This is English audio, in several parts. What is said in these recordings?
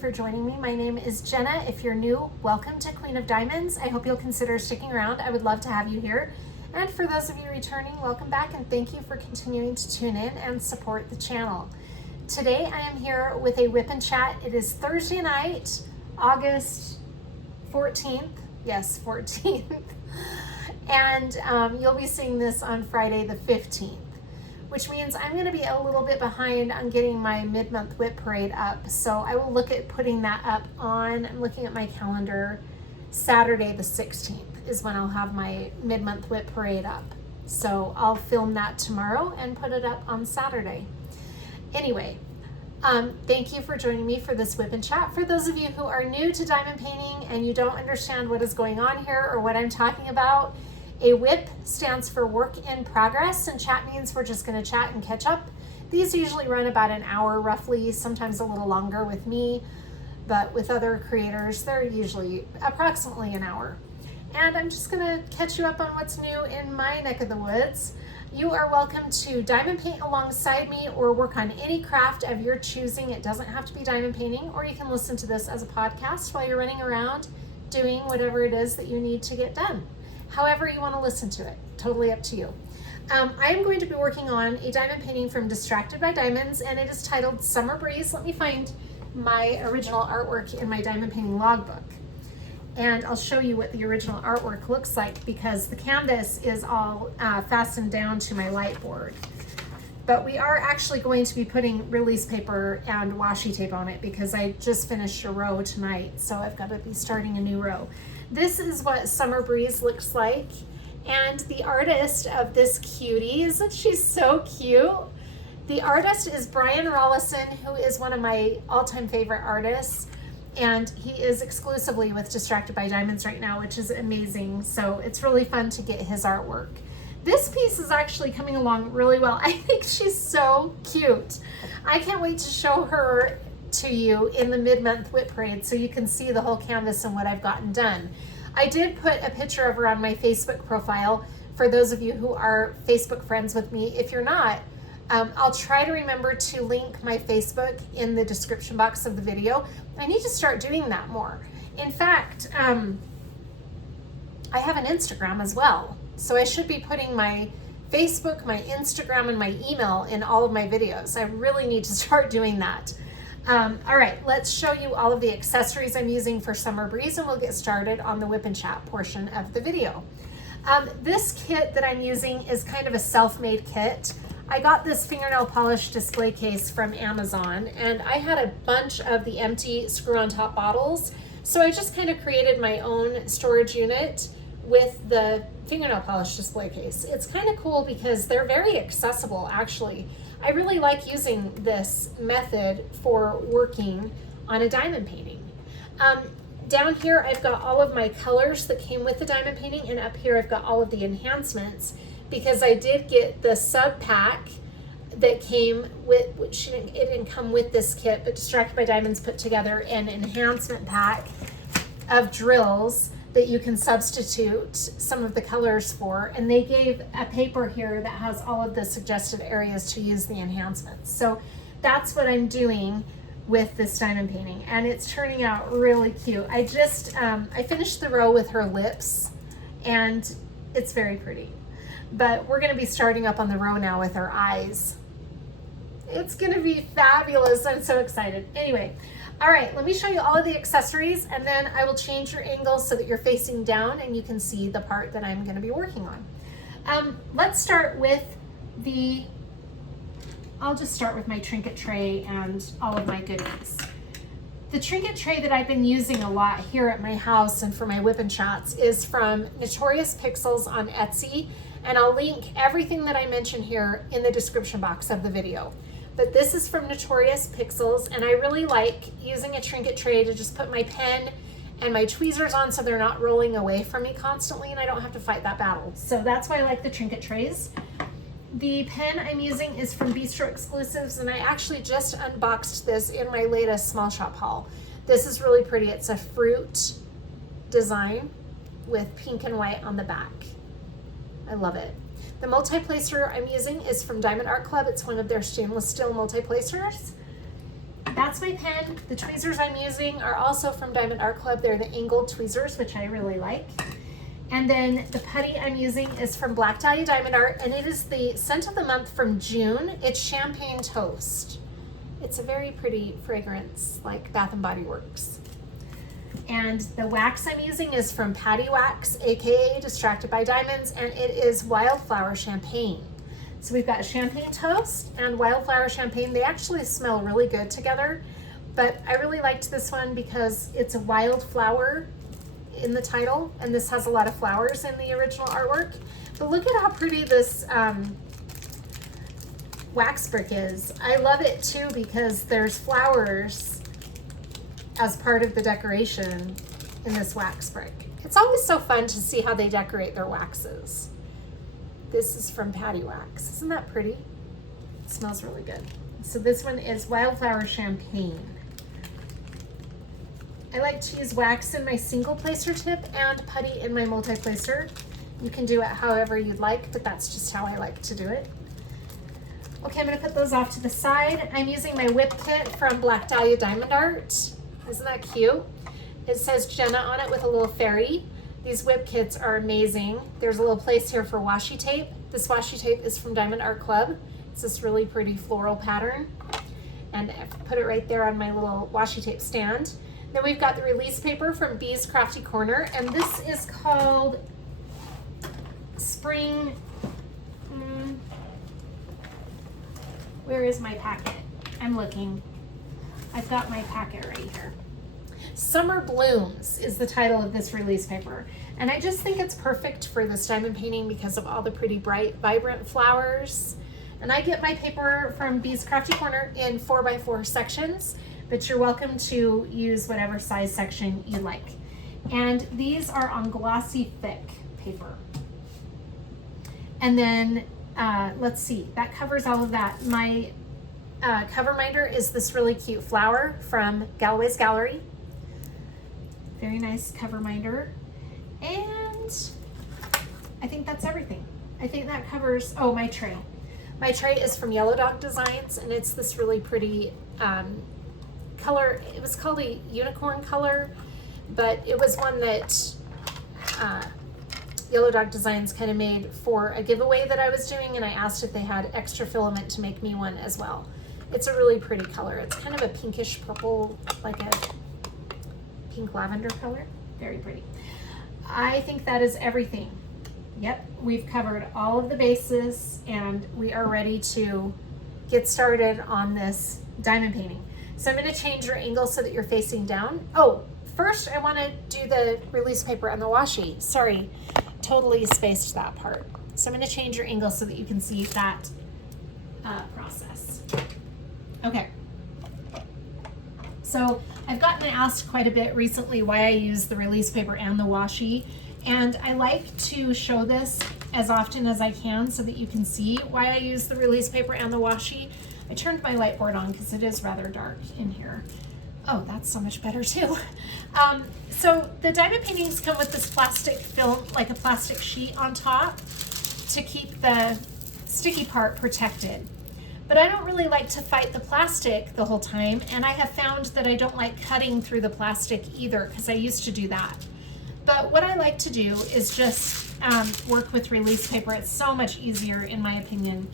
for joining me. My name is Jenna. If you're new, welcome to Queen of Diamonds. I hope you'll consider sticking around. I would love to have you here. And for those of you returning, welcome back and thank you for continuing to tune in and support the channel. Today I am here with a WIP and chat. It is Thursday night, August 14th. Yes, 14th. And you'll be seeing this on Friday the 15th. Which means I'm going to be a little bit behind on getting my mid-month WIP parade up. So I will look at putting that up on, I'm looking at my calendar, Saturday the 16th is when I'll have my mid-month WIP parade up. So I'll film that tomorrow and put it up on Saturday. Anyway, thank you for joining me for this WIP and chat. For those of you who are new to diamond painting and you don't understand what is going on here or what I'm talking about, a WIP stands for work in progress, and chat means we're just going to chat and catch up. These usually run about an hour roughly, sometimes a little longer with me, but with other creators, they're usually approximately an hour. And I'm just going to catch you up on what's new in my neck of the woods. You are welcome to diamond paint alongside me or work on any craft of your choosing. It doesn't have to be diamond painting, or you can listen to this as a podcast while you're running around doing whatever it is that you need to get done. However you want to listen to it, totally up to you. I am going to be working on a diamond painting from Distracted by Diamonds, and it is titled Summer Breeze. Let me find my original artwork in my diamond painting logbook. And I'll show you what the original artwork looks like because the canvas is all fastened down to my light board. But we are actually going to be putting release paper and washi tape on it because I just finished a row tonight, so I've got to be starting a new row. This is what Summer Breeze looks like, and the artist of this cutie, isn't she so cute? The artist is Brian Rollison, who is one of my all-time favorite artists, and he is exclusively with Distracted by Diamonds right now, which is amazing, so it's really fun to get his artwork. This piece is actually coming along really well. I think she's so cute. I can't wait to show her to you in the mid-month WIP parade so you can see the whole canvas and what I've gotten done. I did put a picture of her on my Facebook profile for those of you who are Facebook friends with me. If you're not, I'll try to remember to link my Facebook in the description box of the video. I need to start doing that more. In fact, I have an Instagram as well. So I should be putting my Facebook, my Instagram, and my email in all of my videos. I really need to start doing that. All right, let's show you all of the accessories I'm using for Summer Breeze, and we'll get started on the WIP and chat portion of the video. This kit that I'm using is kind of a self-made kit. I got this fingernail polish display case from Amazon, and I had a bunch of the empty screw-on-top bottles, so I just kind of created my own storage unit with the fingernail polish display case. It's kind of cool because they're very accessible, actually. I really like using this method for working on a diamond painting. Down here, I've got all of my colors that came with the diamond painting, and up here, I've got all of the enhancements because I did get the sub pack that came with, which it didn't come with this kit, but Distracted by Diamonds put together an enhancement pack of drills that you can substitute some of the colors for, and they gave a paper here that has all of the suggested areas to use the enhancements. So that's what I'm doing with this diamond painting, and it's turning out really cute. I just I finished the row with her lips, and it's very pretty. But we're going to be starting up on the row now with her eyes. It's going to be fabulous. I'm so excited. Anyway, all right, let me show you all of the accessories, and then I will change your angle so that you're facing down and you can see the part that I'm going to be working on. Let's start with I'll just start with my trinket tray and all of my goodies. The trinket tray that I've been using a lot here at my house and for my WIP and chats is from Notorious Pixels on Etsy, and I'll link everything that I mention here in the description box of the video. But this is from Notorious Pixels, and I really like using a trinket tray to just put my pen and my tweezers on so they're not rolling away from me constantly and I don't have to fight that battle. So that's why I like the trinket trays. The pen I'm using is from Bistro Exclusives, and I actually just unboxed this in my latest small shop haul. This is really pretty. It's a fruit design with pink and white on the back. I love it. The multi-placer I'm using is from Diamond Art Club. It's one of their stainless steel multi-placers. that's my pen. The tweezers I'm using are also from Diamond Art Club. They're the angled tweezers, which I really like. And then the putty I'm using is from Black Dahlia Diamond Art, and it is the scent of the month from June. It's Champagne Toast. It's a very pretty fragrance, like Bath and Body Works. And the wax I'm using is from Patty Wax, aka Distracted by Diamonds, and it is Wildflower Champagne. So we've got Champagne Toast and Wildflower Champagne. They actually smell really good together, but I really liked this one because it's a wildflower in the title, and this has a lot of flowers in the original artwork. But look at how pretty this wax brick is. I love it too because there's flowers as part of the decoration in this wax brick. It's always so fun to see how they decorate their waxes. This is from Patty Wax. Isn't that pretty? It smells really good. So this one is Wildflower Champagne. I like to use wax in my single placer tip and putty in my multi-placer. You can do it however you'd like, but that's just how I like to do it. Okay, I'm gonna put those off to the side. I'm using my WIP kit from Black Dahlia Diamond Art. Isn't that cute? It says Jenna on it with a little fairy. These WIP kits are amazing. There's a little place here for washi tape. This washi tape is from Diamond Art Club. It's this really pretty floral pattern. And I put it right there on my little washi tape stand. Then we've got the release paper from Bee's Crafty Corner, and this is called Spring, where is my packet? I'm looking. I've got my packet right here. Summer Blooms is the title of this release paper, and I just think it's perfect for this diamond painting because of all the pretty bright, vibrant flowers. And I get my paper from Bee's Crafty Corner in 4x4 sections, but you're welcome to use whatever size section you like. And these are on glossy thick paper. And then, let's see, that covers all of that. My cover minder is this really cute flower from Galloway's Gallery. Very nice cover minder. And I think that's everything. I think that covers, oh, my tray. My tray is from Yellow Dog Designs, and it's this really pretty color. It was called a unicorn color, but it was one that Yellow Dog Designs kind of made for a giveaway that I was doing, and I asked if they had extra filament to make me one as well. It's a really pretty color. It's kind of a pinkish purple, like a pink lavender color. Very pretty. I think that is everything. Yep, we've covered all of the bases, and we are ready to get started on this diamond painting. So I'm going to change your angle so that you're facing down. Oh, first I want to do the release paper and the washi. Sorry, totally spaced that part. So I'm going to change your angle so that you can see that process. Okay. So I've gotten asked quite a bit recently why I use the release paper and the washi, and I like to show this as often as I can so that you can see why I use the release paper and the washi. I turned my light board on because it is rather dark in here. Oh, that's so much better too. So the diamond paintings come with this plastic film, like a plastic sheet on top to keep the sticky part protected. But I don't really like to fight the plastic the whole time, and I have found that I don't like cutting through the plastic either because I used to do that. But what I like to do is just work with release paper. It's so much easier in my opinion,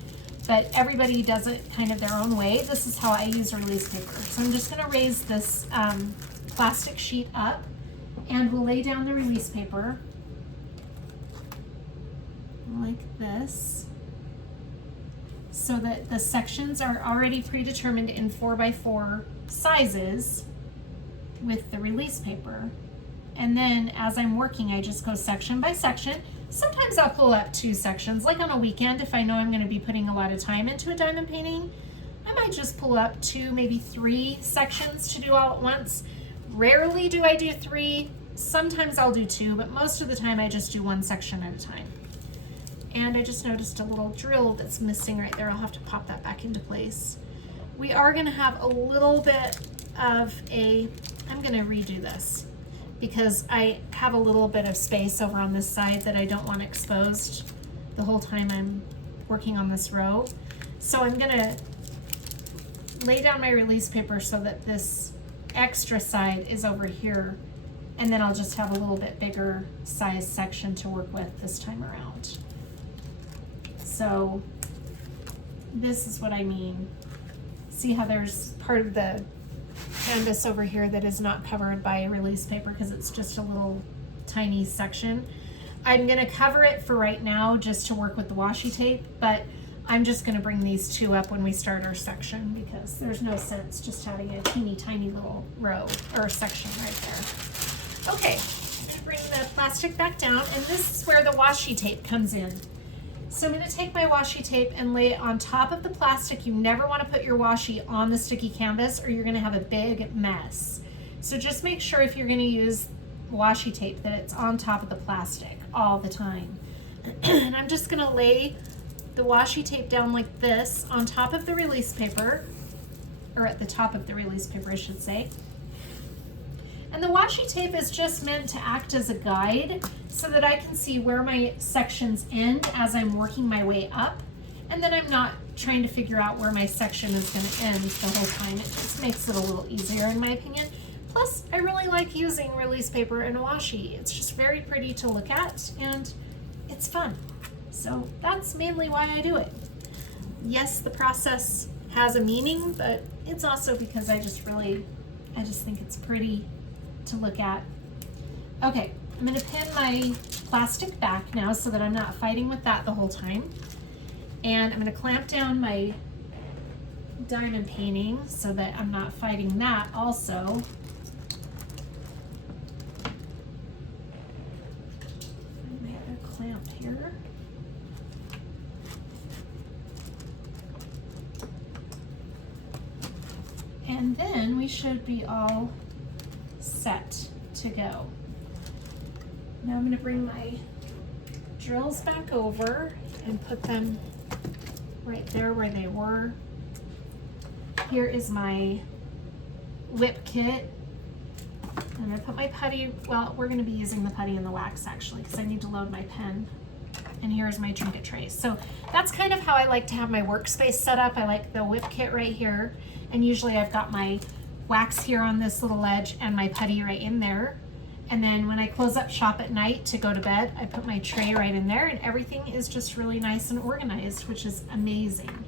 but everybody does it kind of their own way. This is how I use release paper. So I'm just gonna raise this plastic sheet up, and we'll lay down the release paper like this, so that the sections are already predetermined in 4x4 sizes with the release paper. And then as I'm working, I just go section by section. Sometimes I'll pull up 2 sections, like on a weekend, if I know I'm gonna be putting a lot of time into a diamond painting, I might just pull up 2, maybe 3 sections to do all at once. Rarely do I do 3, sometimes I'll do 2, but most of the time I just do 1 section at a time. And I just noticed a little drill that's missing right there. I'll have to pop that back into place. We are gonna have a little bit of I'm gonna redo this because I have a little bit of space over on this side that I don't want exposed the whole time I'm working on this row. So I'm gonna lay down my release paper so that this extra side is over here, and then I'll just have a little bit bigger size section to work with this time around. So this is what I mean. See how there's part of the canvas over here that is not covered by release paper because it's just a little tiny section. I'm going to cover it for right now just to work with the washi tape, but I'm just going to bring these two up when we start our section because there's no sense just having a teeny tiny little row or section right there. Okay, I'm going to bring the plastic back down, and this is where the washi tape comes in. So I'm going to take my washi tape and lay it on top of the plastic. You never want to put your washi on the sticky canvas or you're going to have a big mess. So just make sure if you're going to use washi tape that it's on top of the plastic all the time. And I'm just going to lay the washi tape down like this on top of the release paper, or at the top of the release paper, I should say. And the washi tape is just meant to act as a guide so that I can see where my sections end as I'm working my way up. And then I'm not trying to figure out where my section is going to end the whole time. It just makes it a little easier in my opinion. Plus, I really like using release paper and washi. It's just very pretty to look at and it's fun. So that's mainly why I do it. Yes, the process has a meaning, but it's also because I just think it's pretty to look at. Okay, I'm going to pin my plastic back now so that I'm not fighting with that the whole time. And I'm going to clamp down my diamond painting so that I'm not fighting that also. I have a clamp here. And then we should be all set to go. Now I'm going to bring my drills back over and put them right there where they were. Here is my WIP kit. I'm going to put my putty, well, we're going to be using the putty and the wax actually because I need to load my pen. And here's my trinket tray. So that's kind of how I like to have my workspace set up. I like the WIP kit right here. And usually I've got my wax here on this little ledge and my putty right in there. And then when I close up shop at night to go to bed, I put my tray right in there and everything is just really nice and organized, which is amazing.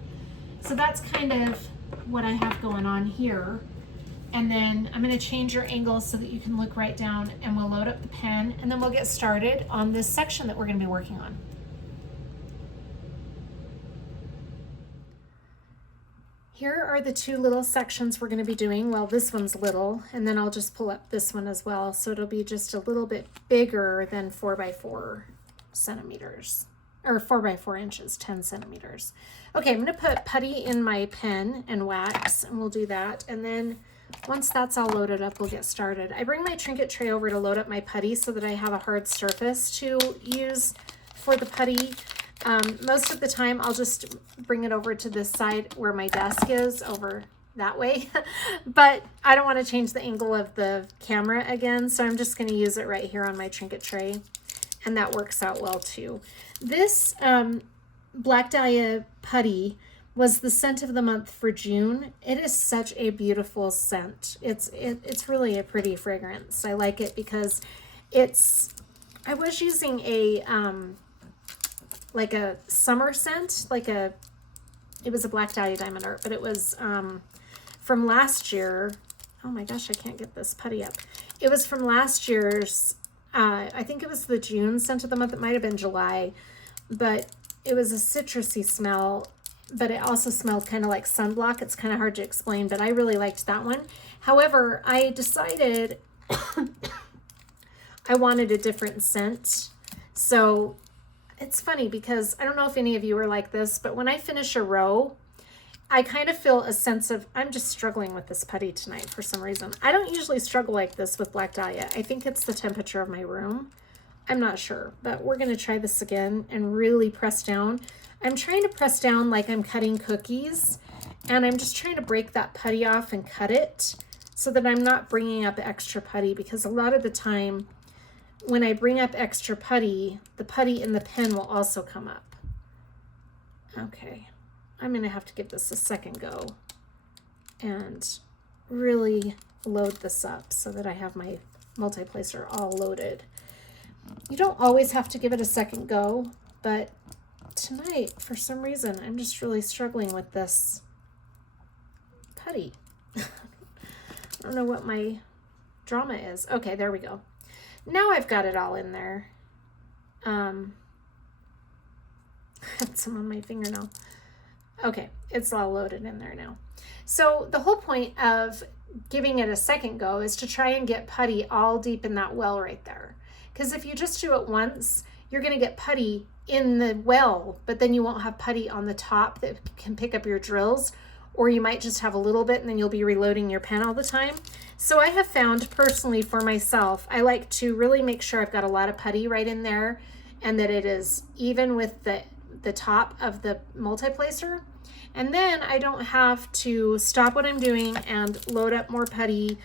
So that's kind of what I have going on here. And then I'm going to change your angle so that you can look right down, and we'll load up the pen and then we'll get started on this section that we're going to be working on. Here are the two little sections we're going to be doing. Well, this one's little, and then I'll just pull up this one as well. So it'll be just a little bit bigger than 4 by 4 centimeters, or 4 by 4 inches, 10 centimeters. Okay, I'm going to put putty in my pen and wax, and we'll do that. And then once that's all loaded up, we'll get started. I bring my trinket tray over to load up my putty so that I have a hard surface to use for the putty. Most of the time I'll just bring it over to this side where my desk is, over that way, but I don't want to change the angle of the camera again, so I'm just going to use it right here on my trinket tray, and that works out well too. This Black Dahlia putty was the scent of the month for June. It is such a beautiful scent. It's really a pretty fragrance. I like it because I was using a like a summer scent, it was a Black Dahlia Diamond Art, but it was from last year. Oh my gosh, I can't get this putty up. It was from last year's, I think it was the June scent of the month. It might have been July, but it was a citrusy smell, but it also smelled kind of like sunblock. It's kind of hard to explain, but I really liked that one. However, I decided I wanted a different scent. So it's funny because I don't know if any of you are like this, but when I finish a row, I kind of feel a sense of, I'm just struggling with this putty tonight for some reason. I don't usually struggle like this with Black Dahlia. I think it's the temperature of my room. I'm not sure, but we're going to try this again and really press down. I'm trying to press down like I'm cutting cookies, and I'm just trying to break that putty off and cut it so that I'm not bringing up extra putty, because a lot of the time when I bring up extra putty, the putty in the pen will also come up. Okay, I'm going to have to give this a second go. and really load this up so that I have my multi-placer all loaded. You don't always have to give it a second go, but tonight, for some reason, I'm just really struggling with this putty. I don't know what my drama is. Okay, there we go. Now I've got it all in there. I had some on my fingernail. Okay, it's all loaded in there now. So the whole point of giving it a second go is to try and get putty all deep in that well right there. Because if you just do it once, you're going to get putty in the well, but then you won't have putty on the top that can pick up your drills, or you might just have a little bit and then you'll be reloading your pen all the time. So I have found personally for myself, I like to really make sure I've got a lot of putty right in there and that it is even with the top of the multi-placer. And then I don't have to stop what I'm doing and load up more putty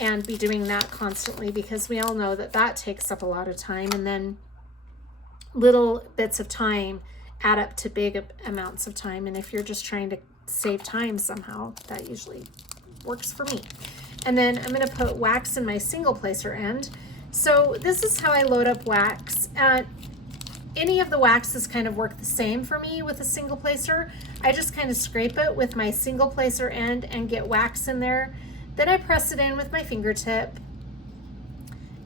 and be doing that constantly, because we all know that that takes up a lot of time, and then little bits of time add up to big amounts of time. And if you're just trying to save time somehow, that usually works for me. And then I'm going to put wax in my single placer end. So this is how I load up wax. Any of the waxes kind of work the same for me with a single placer. I just kind of scrape it with my single placer end and get wax in there. Then I press it in with my fingertip,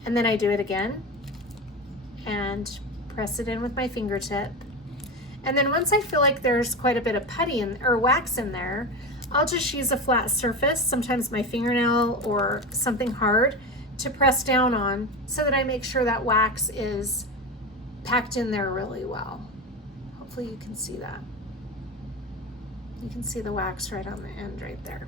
and then I do it again and press it in with my fingertip. And then once I feel like there's quite a bit of putty or wax in there, I'll just use a flat surface, sometimes my fingernail or something hard, to press down on so that I make sure that wax is packed in there really well. Hopefully you can see that. You can see the wax right on the end right there.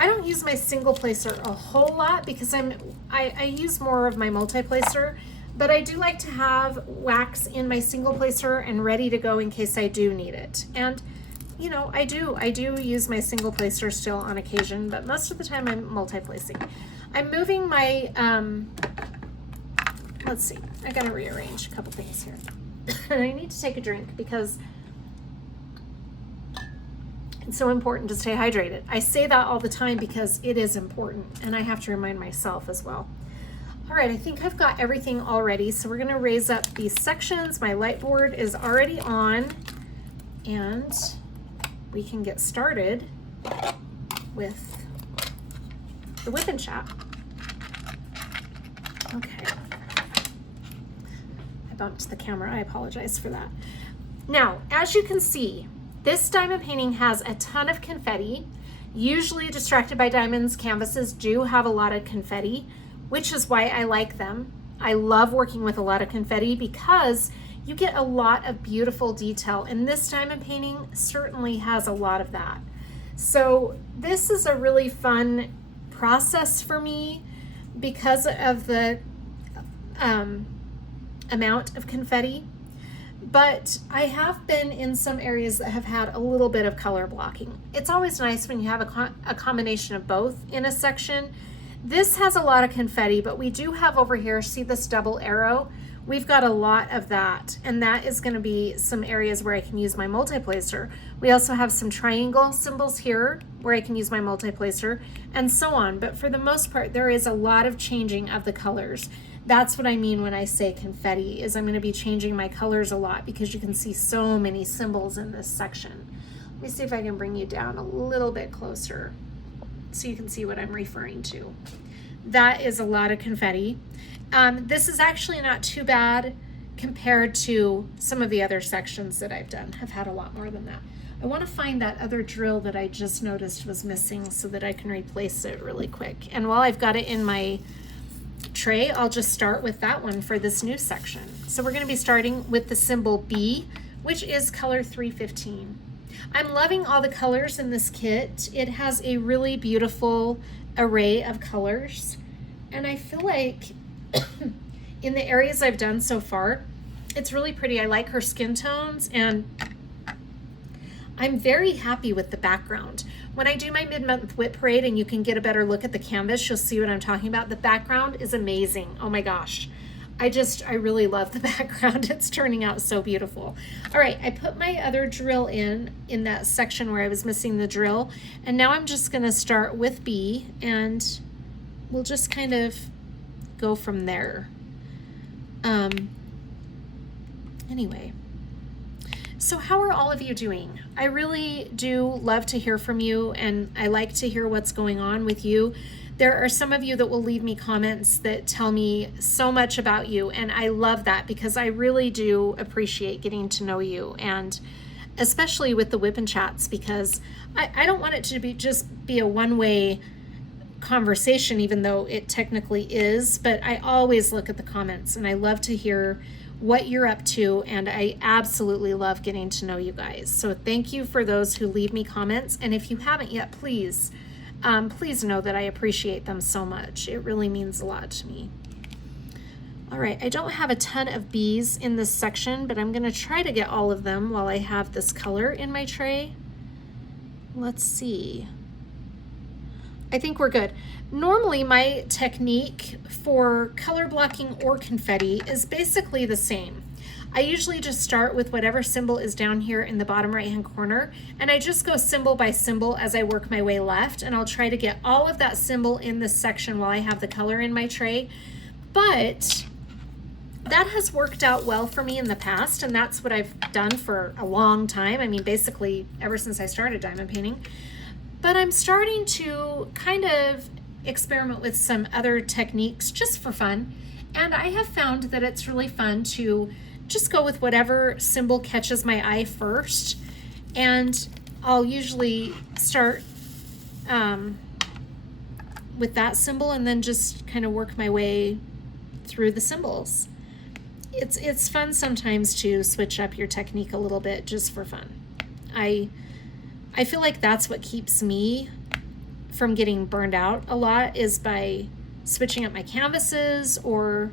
I don't use my single placer a whole lot because I use more of my multi-placer, but I do like to have wax in my single placer and ready to go in case I do need it. And you know, I do use my single placer still on occasion, but most of the time I'm multi-placing. I'm moving my, let's see, I gotta rearrange a couple things here. And I need to take a drink because it's so important to stay hydrated. I say that all the time because it is important, and I have to remind myself as well. All right, I think I've got everything all ready, so we're gonna raise up these sections. My light board is already on, and we can get started with the WIP and chat. Okay. I bumped the camera, I apologize for that. Now, as you can see, this diamond painting has a ton of confetti. Usually Distracted by Diamonds canvases do have a lot of confetti, which is why I like them. I love working with a lot of confetti because you get a lot of beautiful detail, and this diamond painting certainly has a lot of that. So this is a really fun process for me because of the amount of confetti. But I have been in some areas that have had a little bit of color blocking. It's always nice when you have a combination of both in a section. This has a lot of confetti, but we do have over here, see this double arrow? We've got a lot of that, and that is going to be some areas where I can use my multi-placer. We also have some triangle symbols here where I can use my multi-placer, and so on. But for the most part, there is a lot of changing of the colors. That's what I mean when I say confetti, is I'm going to be changing my colors a lot because you can see so many symbols in this section. Let me see if I can bring you down a little bit closer so you can see what I'm referring to. That is a lot of confetti. This is actually not too bad compared to some of the other sections that I've done. I've had a lot more than that. I want to find that other drill that I just noticed was missing so that I can replace it really quick. And while I've got it in my tray, I'll just start with that one for this new section. So we're going to be starting with the symbol B, which is color 315. I'm loving all the colors in this kit. It has a really beautiful array of colors, and I feel like in the areas I've done so far, it's really pretty. I like her skin tones, and I'm very happy with the background. When I do my mid-month WIP parade and you can get a better look at the canvas, you'll see what I'm talking about. The background is amazing. Oh my gosh. I really love the background. It's turning out so beautiful. All right, I put my other drill in that section where I was missing the drill, and now I'm just gonna start with B, and we'll just kind of go from there. Anyway, so how are all of you doing? I really do love to hear from you, and I like to hear what's going on with you. There are some of you that will leave me comments that tell me so much about you, and I love that because I really do appreciate getting to know you, and especially with the WIP and chats, because I don't want it to be just be a one-way conversation, even though it technically is, but I always look at the comments, and I love to hear what you're up to, and I absolutely love getting to know you guys. So thank you for those who leave me comments, and if you haven't yet, please know that I appreciate them so much. It really means a lot to me. All right, I don't have a ton of bees in this section, but I'm gonna try to get all of them while I have this color in my tray. Let's see. I think we're good. Normally my technique for color blocking or confetti is basically the same. I usually just start with whatever symbol is down here in the bottom right hand corner, and I just go symbol by symbol as I work my way left, and I'll try to get all of that symbol in this section while I have the color in my tray. But that has worked out well for me in the past, and that's what I've done for a long time. I mean, basically ever since I started diamond painting. But I'm starting to kind of experiment with some other techniques just for fun, and I have found that it's really fun to just go with whatever symbol catches my eye first, and I'll usually start with that symbol and then just kind of work my way through the symbols. It's fun sometimes to switch up your technique a little bit just for fun. I feel like that's what keeps me from getting burned out a lot, is by switching up my canvases or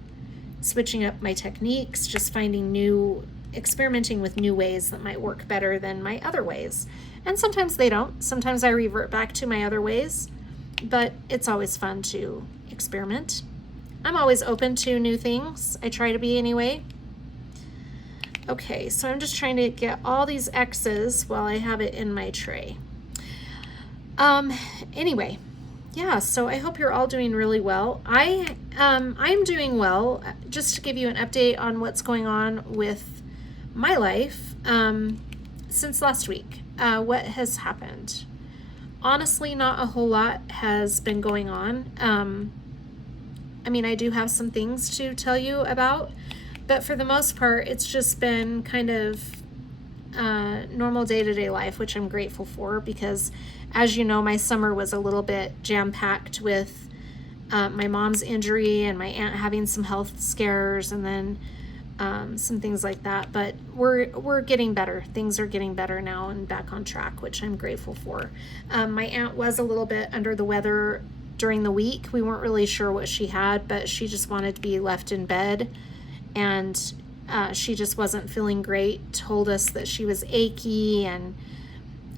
switching up my techniques, just experimenting with new ways that might work better than my other ways. And sometimes they don't. Sometimes I revert back to my other ways, but it's always fun to experiment. I'm always open to new things. I try to be anyway. Okay, so I'm just trying to get all these X's while I have it in my tray. Anyway, yeah, so I hope you're all doing really well. I'm doing well. Just to give you an update on what's going on with my life since last week. What has happened? Honestly, not a whole lot has been going on. I mean, I do have some things to tell you about, but for the most part, it's just been kind of normal day-to-day life, which I'm grateful for, because as you know, my summer was a little bit jam-packed with my mom's injury and my aunt having some health scares, and then some things like that. But we're getting better. Things are getting better now and back on track, which I'm grateful for. My aunt was a little bit under the weather during the week. We weren't really sure what she had, but she just wanted to be left in bed, and she just wasn't feeling great. Told us that she was achy and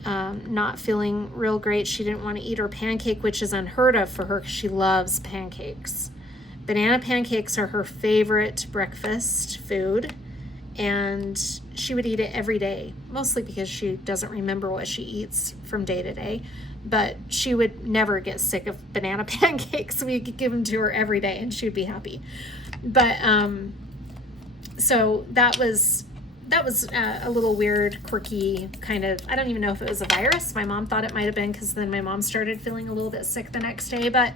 not feeling real great. She didn't want to eat her pancake, which is unheard of for her because she loves pancakes. Banana pancakes are her favorite breakfast food, and she would eat it every day, mostly because she doesn't remember what she eats from day to day. But she would never get sick of banana pancakes. We could give them to her every day and she would be happy. But so that was a little weird, quirky kind of, I don't even know if it was a virus. My mom thought it might have been, because then my mom started feeling a little bit sick the next day. But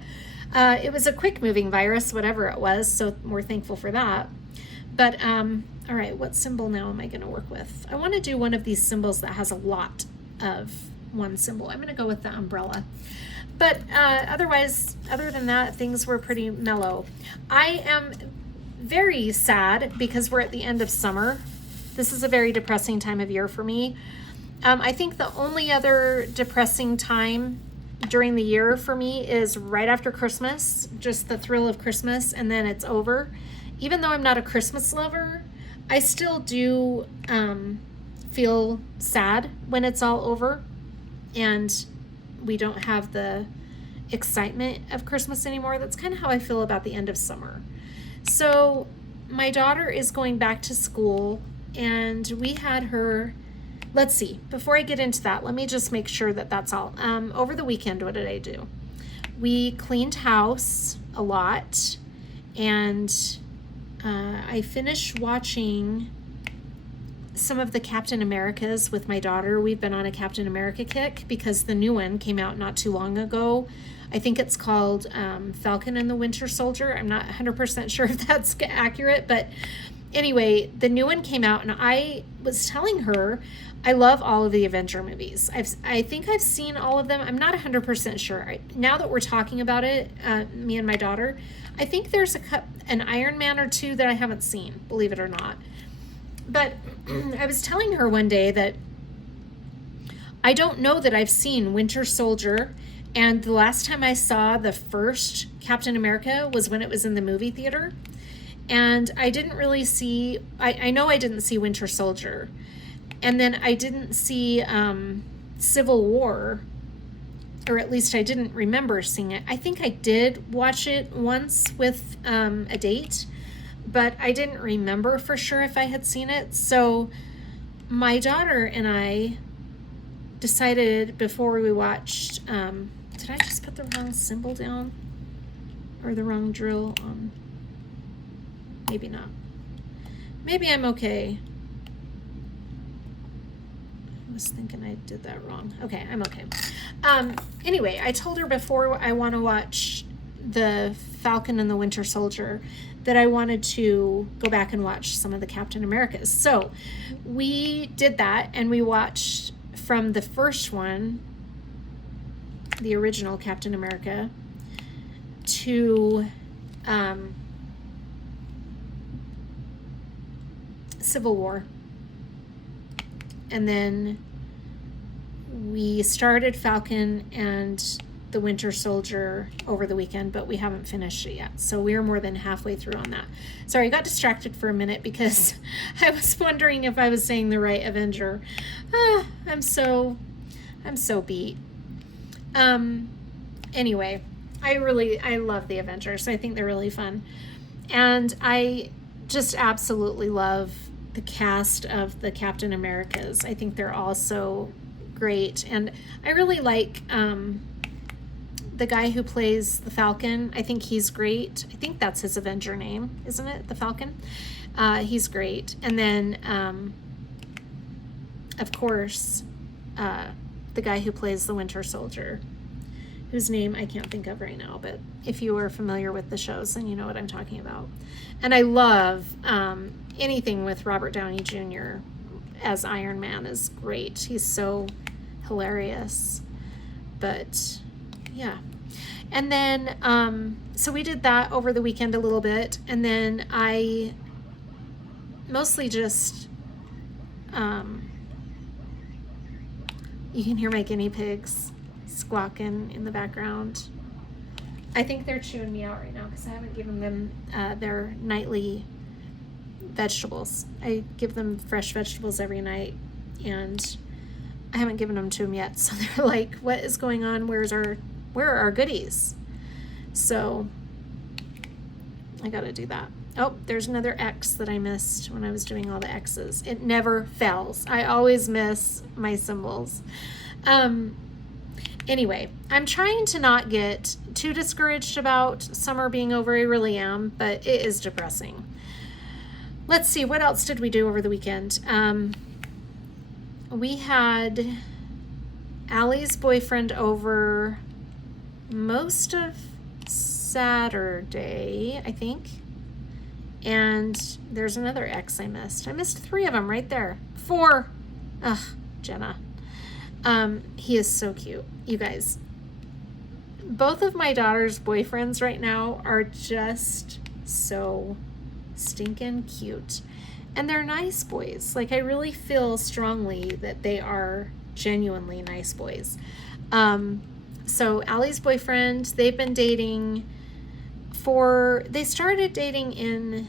it was a quick moving virus, whatever it was. So we're thankful for that. But all right, what symbol now am I going to work with? I want to do one of these symbols that has a lot of one symbol. I'm going to go with the umbrella. But otherwise, other than that, things were pretty mellow. I am very sad because we're at the end of summer. This is a very depressing time of year for me. I think the only other depressing time during the year for me is right after Christmas, just the thrill of Christmas, and then it's over. Even though I'm not a Christmas lover, I still do feel sad when it's all over and we don't have the excitement of Christmas anymore. That's kind of how I feel about the end of summer. So my daughter is going back to school, and we had her, let's see, before I get into that, let me just make sure that that's all. Over the weekend, what did I do? We cleaned house a lot, and I finished watching some of the Captain Americas with my daughter. We've been on a Captain America kick because the new one came out not too long ago. I think it's called Falcon and the Winter Soldier. I'm not 100% sure if that's accurate, but anyway, the new one came out, and I was telling her I love all of the Avenger movies. I think I've seen all of them. I'm not 100% sure. Now that we're talking about it, me and my daughter, I think there's an Iron Man or two that I haven't seen, believe it or not. But I was telling her one day that I don't know that I've seen Winter Soldier, and the last time I saw the first Captain America was when it was in the movie theater. And I didn't really see, I know I didn't see Winter Soldier. And then I didn't see Civil War, or at least I didn't remember seeing it. I think I did watch it once with a date, but I didn't remember for sure if I had seen it. So my daughter and I decided before we watched, did I just put the wrong symbol down? Or the wrong drill on? Maybe not. Maybe I'm okay. I was thinking I did that wrong. Okay, I'm okay. Anyway, I told her before I want to watch the Falcon and the Winter Soldier that I wanted to go back and watch some of the Captain Americas. So we did that, and we watched from the first one, the original Captain America, to Civil War. And then we started Falcon and the Winter Soldier over the weekend, but we haven't finished it yet. So we're more than halfway through on that. Sorry, I got distracted for a minute because I was wondering if I was saying the right Avenger. I'm so beat. Anyway, I love the Avengers. I think they're really fun. And I just absolutely love the cast of the Captain Americas. I think they're all so great. And I really like the guy who plays the Falcon. I think he's great. I think that's his Avenger name, isn't it? The Falcon. He's great. And then, of course, the guy who plays the Winter Soldier, whose name I can't think of right now, but if you are familiar with the shows, then you know what I'm talking about. And I love anything with Robert Downey Jr. as Iron Man is great. He's so hilarious. But yeah. And then, so we did that over the weekend a little bit. And then I mostly just, you can hear my guinea pigs squawking in the background. I think they're chewing me out right now because I haven't given them their nightly vegetables. I give them fresh vegetables every night, and I haven't given them to them yet. So they're like, what is going on? Where are our goodies? So I got to do that. Oh, there's another X that I missed when I was doing all the X's. It never fails. I always miss my symbols. Anyway, I'm trying to not get too discouraged about summer being over. I really am, but it is depressing. Let's see, what else did we do over the weekend? We had Allie's boyfriend over most of Saturday, I think. And there's another X I missed. I missed 3 of them right there. 4. Ugh, Jenna. He is so cute. You guys, both of my daughter's boyfriends right now are just so stinking cute. And they're nice boys. Like, I really feel strongly that they are genuinely nice boys. So Allie's boyfriend, they've been dating they started dating in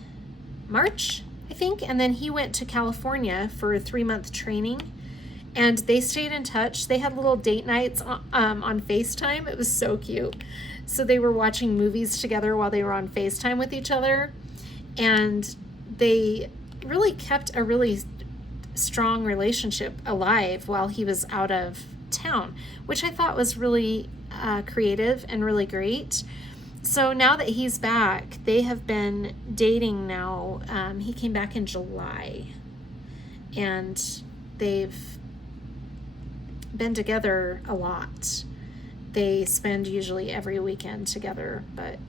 March, I think, and then he went to California for a 3-month training, and they stayed in touch. They had little date nights on FaceTime. It was so cute. So they were watching movies together while they were on FaceTime with each other, and they really kept a really strong relationship alive while he was out of town, which I thought was really creative and really great. So now that he's back, they have been dating now. He came back in July, and they've been together a lot. They spend usually every weekend together, but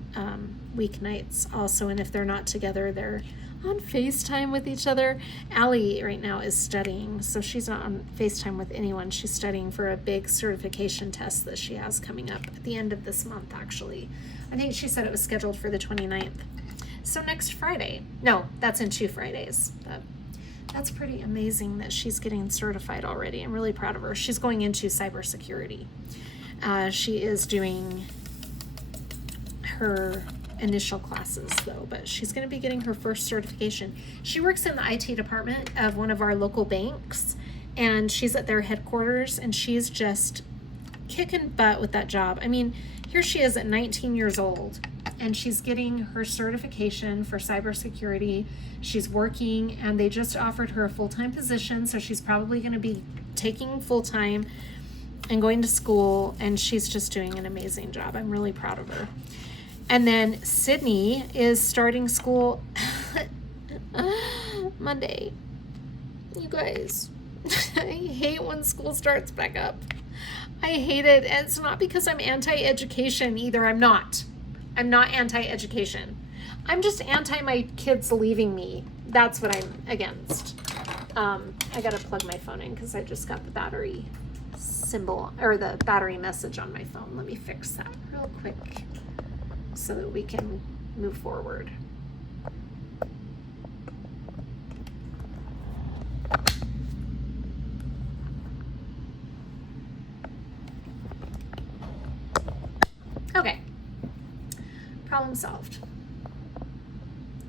weeknights also. And if they're not together, they're on FaceTime with each other. Allie right now is studying, so she's not on FaceTime with anyone. She's studying for a big certification test that she has coming up at the end of this month, actually. I think she said it was scheduled for the 29th. So next Friday. No, that's in 2 Fridays. But that's pretty amazing that she's getting certified already. I'm really proud of her. She's going into cybersecurity. She is doing her initial classes though, but she's going to be getting her first certification. She works in the IT department of one of our local banks, and she's at their headquarters, and she's just kicking butt with that job. I mean, here she is at 19 years old, and she's getting her certification for cybersecurity. She's working, and they just offered her a full-time position, so she's probably going to be taking full-time and going to school, and she's just doing an amazing job. I'm really proud of her. And then Sydney is starting school Monday. You guys, I hate when school starts back up. I hate it. And it's not because I'm anti-education either. I'm not anti-education. I'm just anti my kids leaving me. That's what I'm against. I gotta plug my phone in because I just got the battery symbol, or the battery message on my phone. Let me fix that real quick so that we can move forward. Okay, problem solved.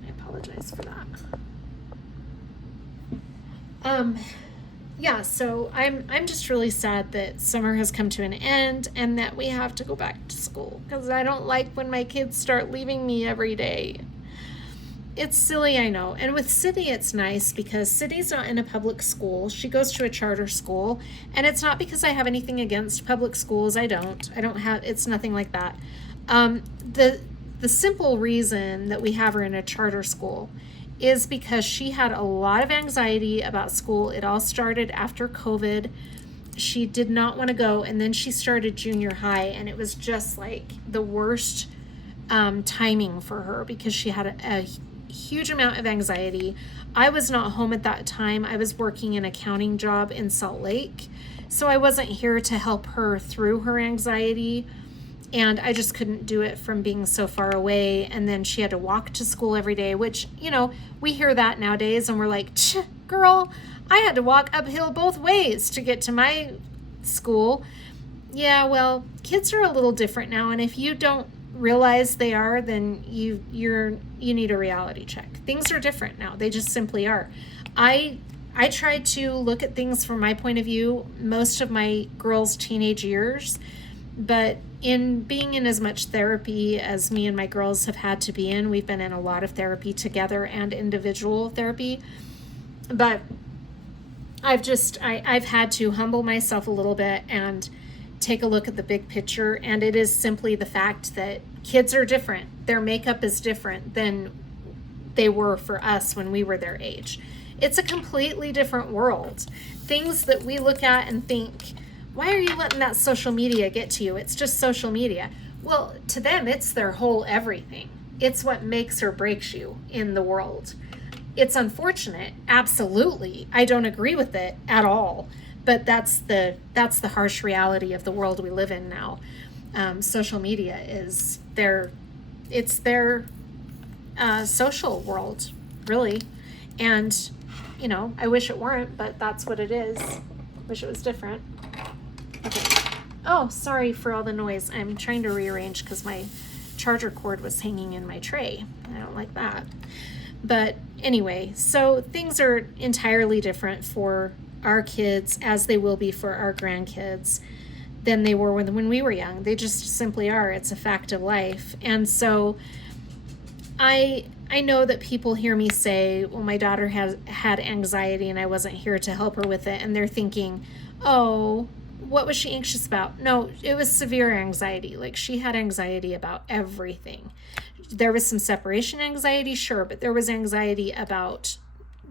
I apologize for that. Yeah, so I'm just really sad that summer has come to an end and that we have to go back to school, because I don't like when my kids start leaving me every day. It's silly, I know. And with Sydney, it's nice because Sydney's not in a public school. She goes to a charter school, and it's not because I have anything against public schools. I don't have, it's nothing like that. The simple reason that we have her in a charter school is because she had a lot of anxiety about school. It all started after COVID. She did not want to go, and then she started junior high, and it was just like the worst timing for her because she had a huge amount of anxiety. I was not home at that time. I was working an accounting job in Salt Lake, so I wasn't here to help her through her anxiety. And I just couldn't do it from being so far away. And then she had to walk to school every day, which, you know, we hear that nowadays and we're like, girl, I had to walk uphill both ways to get to my school. Yeah, well, kids are a little different now. And if you don't realize they are, then you need a reality check. Things are different now. They just simply are. I tried to look at things from my point of view most of my girls' teenage years, but in being in as much therapy as me and my girls have had to be in, we've been in a lot of therapy together and individual therapy. But I've had to humble myself a little bit and take a look at the big picture. And it is simply the fact that kids are different. Their makeup is different than they were for us when we were their age. It's a completely different world. Things that we look at and think, why are you letting that social media get to you? It's just social media. Well, to them, it's their whole everything. It's what makes or breaks you in the world. It's unfortunate, absolutely. I don't agree with it at all. But that's the harsh reality of the world we live in now. Social media is their social world, really. And, you know, I wish it weren't, but that's what it is. Wish it was different. Okay. Oh, sorry for all the noise. I'm trying to rearrange because my charger cord was hanging in my tray. I don't like that. But anyway, so things are entirely different for our kids, as they will be for our grandkids, than they were when we were young. They just simply are. It's a fact of life. And so I I know that people hear me say, well, my daughter has had anxiety and I wasn't here to help her with it. And they're thinking, oh, what was she anxious about? No, it was severe anxiety. Like, she had anxiety about everything. There was some separation anxiety, sure, but there was anxiety about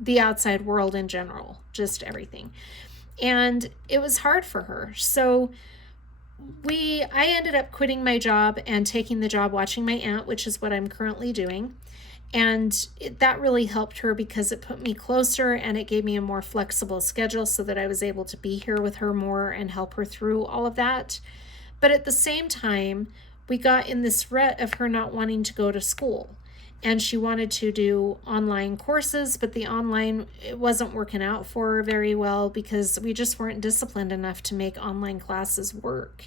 the outside world in general, just everything. And it was hard for her. So I ended up quitting my job and taking the job watching my aunt, which is what I'm currently doing. And that really helped her because it put me closer and it gave me a more flexible schedule so that I was able to be here with her more and help her through all of that. But at the same time, we got in this rut of her not wanting to go to school. And she wanted to do online courses, but the online, it wasn't working out for her very well because we just weren't disciplined enough to make online classes work.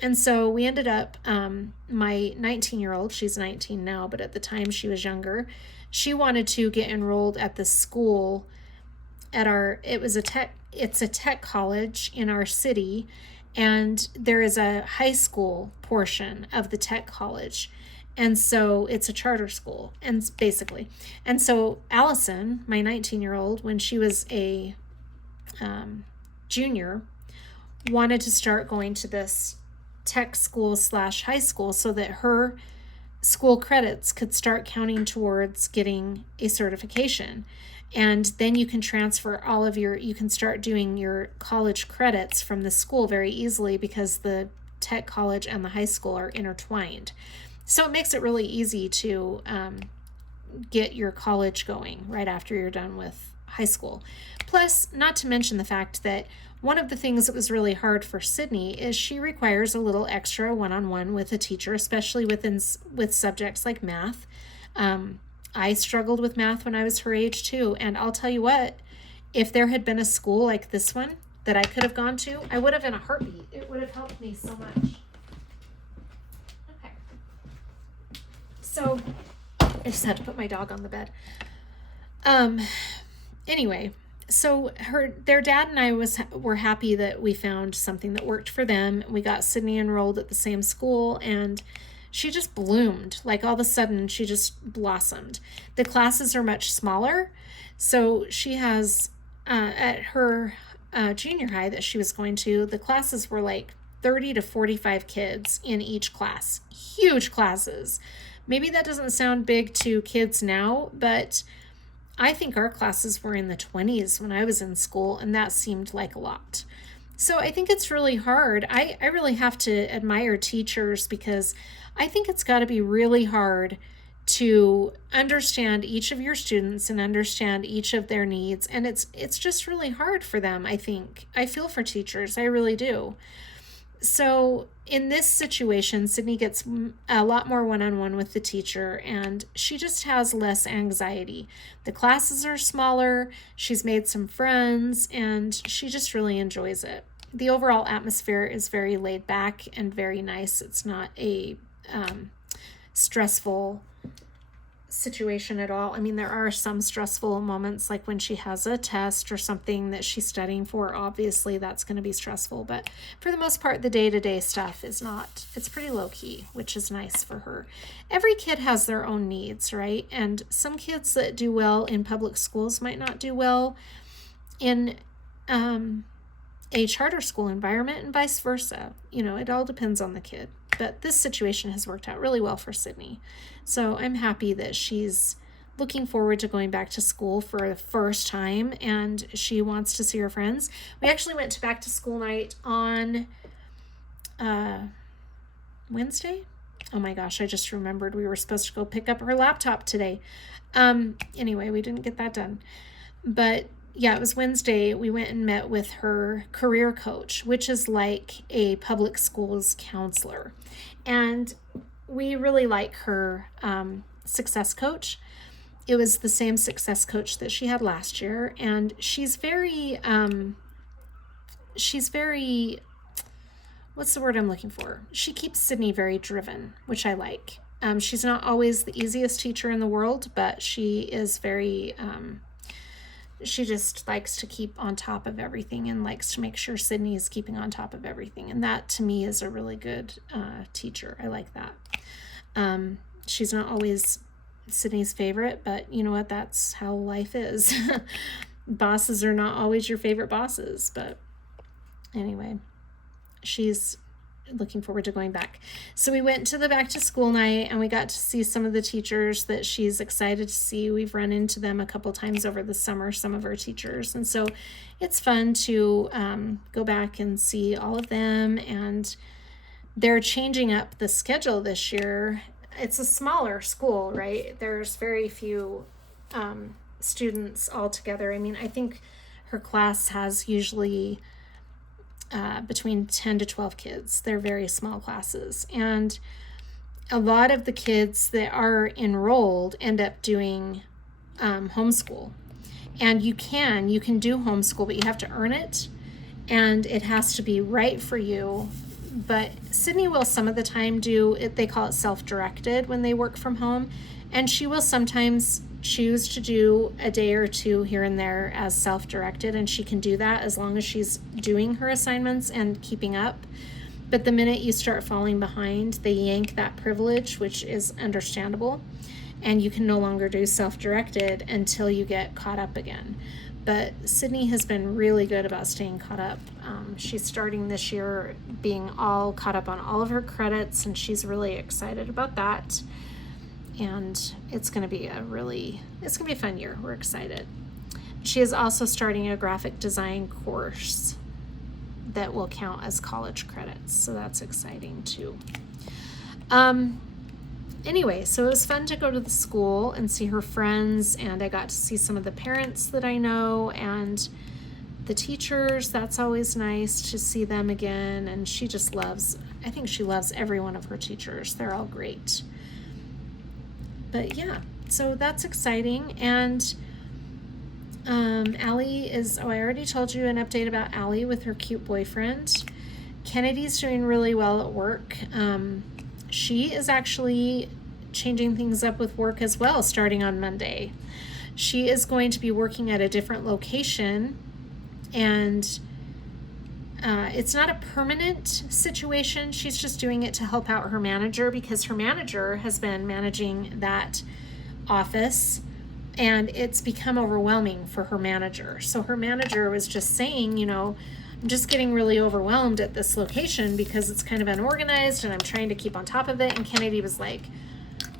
And so we ended up, my 19-year-old, she's 19 now, but at the time she was younger, she wanted to get enrolled at the school at it's a tech college in our city, and there is a high school portion of the tech college. And so it's a charter school, and basically. And so Allison, my 19-year-old, when she was a junior, wanted to start going to this tech school / high school so that her school credits could start counting towards getting a certification. And then you can transfer you can start doing your college credits from the school very easily because the tech college and the high school are intertwined. So it makes it really easy to get your college going right after you're done with high school. Plus, not to mention the fact that one of the things that was really hard for Sydney is she requires a little extra one-on-one with a teacher, especially with subjects like math. I struggled with math when I was her age too, and I'll tell you what, if there had been a school like this one that I could have gone to, I would have in a heartbeat. It would have helped me so much. Okay. So I just had to put my dog on the bed. Anyway, so their dad and I were happy that we found something that worked for them. We got Sydney enrolled at the same school, and she just bloomed. Like, all of a sudden, she just blossomed. The classes are much smaller, so she has at her junior high that she was going to, the classes were like 30 to 45 kids in each class. Huge classes. Maybe that doesn't sound big to kids now, but I think our classes were in the 20s when I was in school, and that seemed like a lot. So I think it's really hard. I really have to admire teachers because I think it's got to be really hard to understand each of your students and understand each of their needs. And it's just really hard for them, I think. I feel for teachers. I really do. So in this situation, Sydney gets a lot more one-on-one with the teacher, and she just has less anxiety. The classes are smaller, she's made some friends, and she just really enjoys it. The overall atmosphere is very laid back and very nice. It's not a stressful situation at all. I mean, there are some stressful moments, like when she has a test or something that she's studying for. Obviously, that's going to be stressful, but for the most part, the day-to-day stuff is not. It's pretty low-key, which is nice for her. Every kid has their own needs, right? And some kids that do well in public schools might not do well in a charter school environment, and vice versa. You know, it all depends on the kid. But this situation has worked out really well for Sydney. So I'm happy that she's looking forward to going back to school for the first time, and she wants to see her friends. We actually went to back to school night on Wednesday. Oh my gosh, I just remembered we were supposed to go pick up her laptop today. Anyway, we didn't get that done. But yeah, it was Wednesday. We went and met with her career coach, which is like a public schools counselor. And we really like her success coach. It was the same success coach that she had last year. And she's very, what's the word I'm looking for? She keeps Sydney very driven, which I like. She's not always the easiest teacher in the world, but she is very, she just likes to keep on top of everything and likes to make sure Sydney is keeping on top of everything. And that, to me, is a really good teacher. I like that. She's not always Sydney's favorite, but you know what? That's how life is. Bosses are not always your favorite bosses, but anyway, she's looking forward to going back. So we went to the back to school night and we got to see some of the teachers that she's excited to see. We've run into them a couple times over the summer, some of our teachers. And so it's fun to go back and see all of them. And they're changing up the schedule this year. It's a smaller school, right? There's very few students altogether. I mean, I think her class has usually between 10 to 12 kids. They're very small classes. And a lot of the kids that are enrolled end up doing homeschool. And you can do homeschool, but you have to earn it. And it has to be right for you. But Sydney will some of the time do it. They call it self-directed when they work from home. And she will sometimes choose to do a day or two here and there as self-directed, and she can do that as long as she's doing her assignments and keeping up. But the minute you start falling behind, they yank that privilege, which is understandable, and you can no longer do self-directed until you get caught up again. But Sydney has been really good about staying caught up. She's starting this year being all caught up on all of her credits, and she's really excited about that. And it's going to be a fun year. We're excited. She is also starting a graphic design course that will count as college credits. So that's exciting too. Anyway, so it was fun to go to the school and see her friends, and I got to see some of the parents that I know and the teachers. That's always nice to see them again. And she just I think she loves every one of her teachers. They're all great. But yeah, so that's exciting. And Allie I already told you an update about Allie with her cute boyfriend. Kennedy's doing really well at work. She is actually changing things up with work as well, starting on Monday. She is going to be working at a different location, and it's not a permanent situation. She's just doing it to help out her manager, because her manager has been managing that office and it's become overwhelming for her manager. So her manager was just saying, I'm just getting really overwhelmed at this location because it's kind of unorganized and I'm trying to keep on top of it. And Kennedy was like,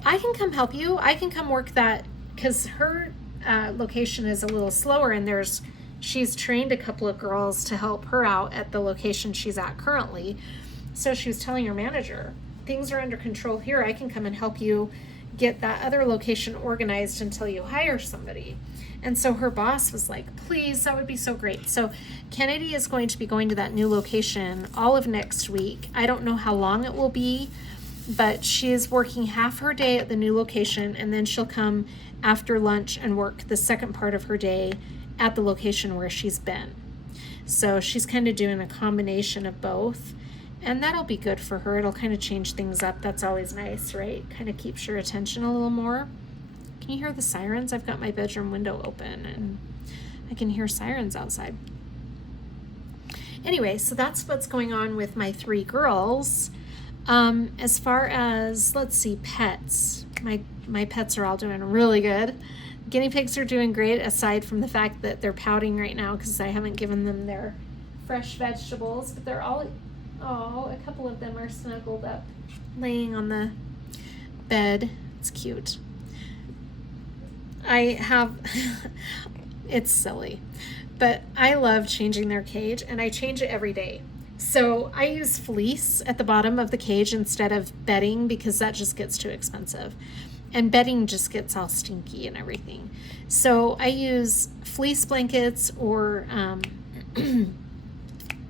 I can come help you. I can come work that, because her location is a little slower, and she's trained a couple of girls to help her out at the location she's at currently. So she was telling her manager, things are under control here. I can come and help you get that other location organized until you hire somebody. And so her boss was like, please, that would be so great. So Kennedy is going to be going to that new location all of next week. I don't know how long it will be, but she is working half her day at the new location, and then she'll come after lunch and work the second part of her day at the location where she's been. So she's kind of doing a combination of both, and that'll be good for her. It'll kind of change things up. That's always nice, right? Kind of keeps your attention a little more. Can you hear the sirens? I've got my bedroom window open and I can hear sirens outside. Anyway, so that's what's going on with my 3 girls. As far as, let's see, pets. My pets are all doing really good. Guinea pigs are doing great, aside from the fact that they're pouting right now because I haven't given them their fresh vegetables, but they're all, a couple of them are snuggled up, laying on the bed. It's cute. It's silly, but I love changing their cage, and I change it every day. So I use fleece at the bottom of the cage instead of bedding, because that just gets too expensive. And bedding just gets all stinky and everything. So I use fleece blankets or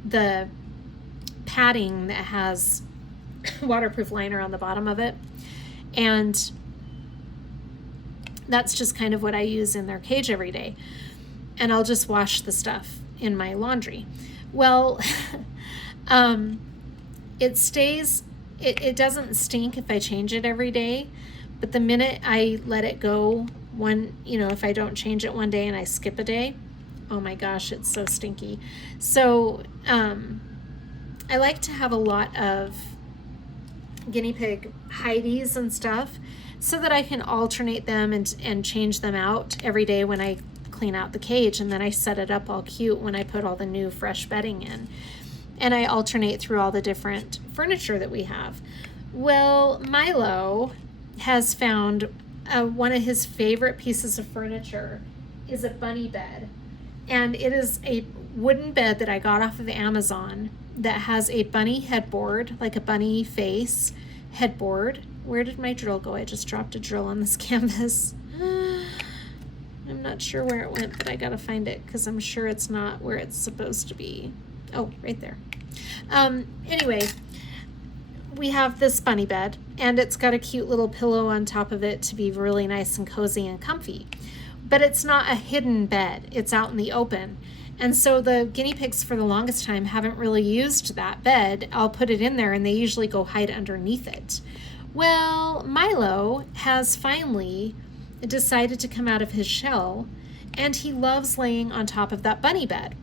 the padding that has waterproof liner on the bottom of it. And that's just kind of what I use in their cage every day. And I'll just wash the stuff in my laundry. Well, it doesn't stink if I change it every day. But the minute I let it go, if I don't change it one day and I skip a day, oh my gosh, it's so stinky. So I like to have a lot of guinea pig hideys and stuff so that I can alternate them and change them out every day when I clean out the cage, and then I set it up all cute when I put all the new fresh bedding in. And I alternate through all the different furniture that we have. Well, Milo has found one of his favorite pieces of furniture is a bunny bed. And it is a wooden bed that I got off of Amazon that has a bunny headboard, like a bunny face headboard. Where did my drill go? I just dropped a drill on this canvas. I'm not sure where it went, but I gotta find it because I'm sure it's not where it's supposed to be. Oh, right there. Anyway, we have this bunny bed, and it's got a cute little pillow on top of it to be really nice and cozy and comfy. But it's not a hidden bed. It's out in the open. And so the guinea pigs for the longest time haven't really used that bed. I'll put it in there and they usually go hide underneath it. Well, Milo has finally decided to come out of his shell, and he loves laying on top of that bunny bed.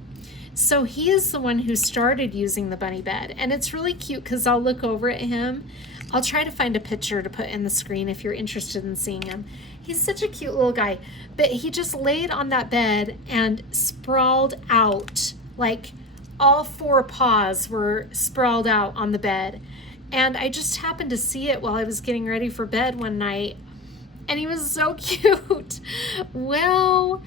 So he is the one who started using the bunny bed, and it's really cute because I'll look over at him. I'll try to find a picture to put in the screen if you're interested in seeing him. He's such a cute little guy, but he just laid on that bed and sprawled out, like all four paws were sprawled out on the bed. And I just happened to see it while I was getting ready for bed one night, and he was so cute. Well,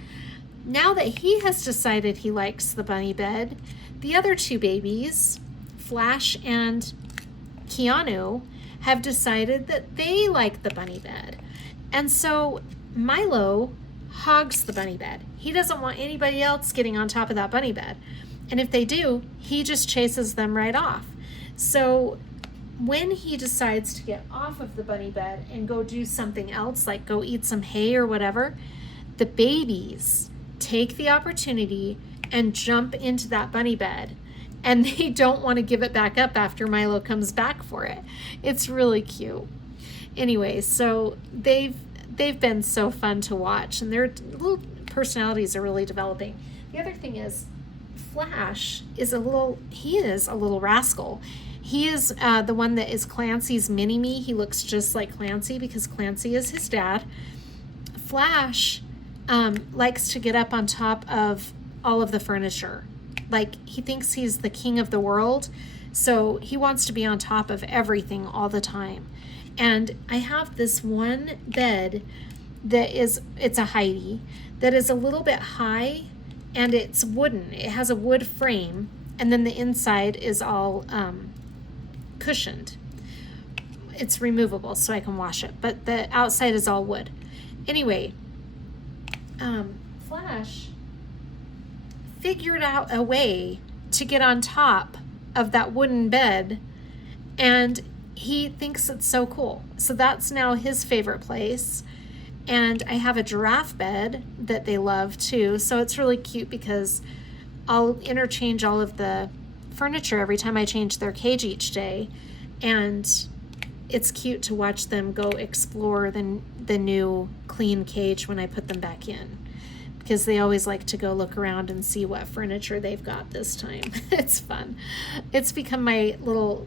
now that he has decided he likes the bunny bed, the other two babies, Flash and Keanu, have decided that they like the bunny bed. And so Milo hogs the bunny bed. He doesn't want anybody else getting on top of that bunny bed. And if they do, he just chases them right off. So when he decides to get off of the bunny bed and go do something else, like go eat some hay or whatever, the babies take the opportunity and jump into that bunny bed, and they don't want to give it back up after Milo comes back for it. It's really cute. Anyway, so they've been so fun to watch, and their little personalities are really developing. The other thing is, Flash is a little rascal. He is the one that is Clancy's mini-me. He looks just like Clancy because Clancy is his dad. Flash likes to get up on top of all of the furniture. Like, he thinks he's the king of the world, so he wants to be on top of everything all the time. And I have this one bed it's a Heidi, that is a little bit high, and it's wooden. It has a wood frame, and then the inside is all cushioned. It's removable so I can wash it, but the outside is all wood. Anyway, Flash figured out a way to get on top of that wooden bed, and he thinks it's so cool. So that's now his favorite place. And I have a giraffe bed that they love too. So it's really cute because I'll interchange all of the furniture every time I change their cage each day. And it's cute to watch them go explore the new clean cage when I put them back in, because they always like to go look around and see what furniture they've got this time. It's fun. It's become my little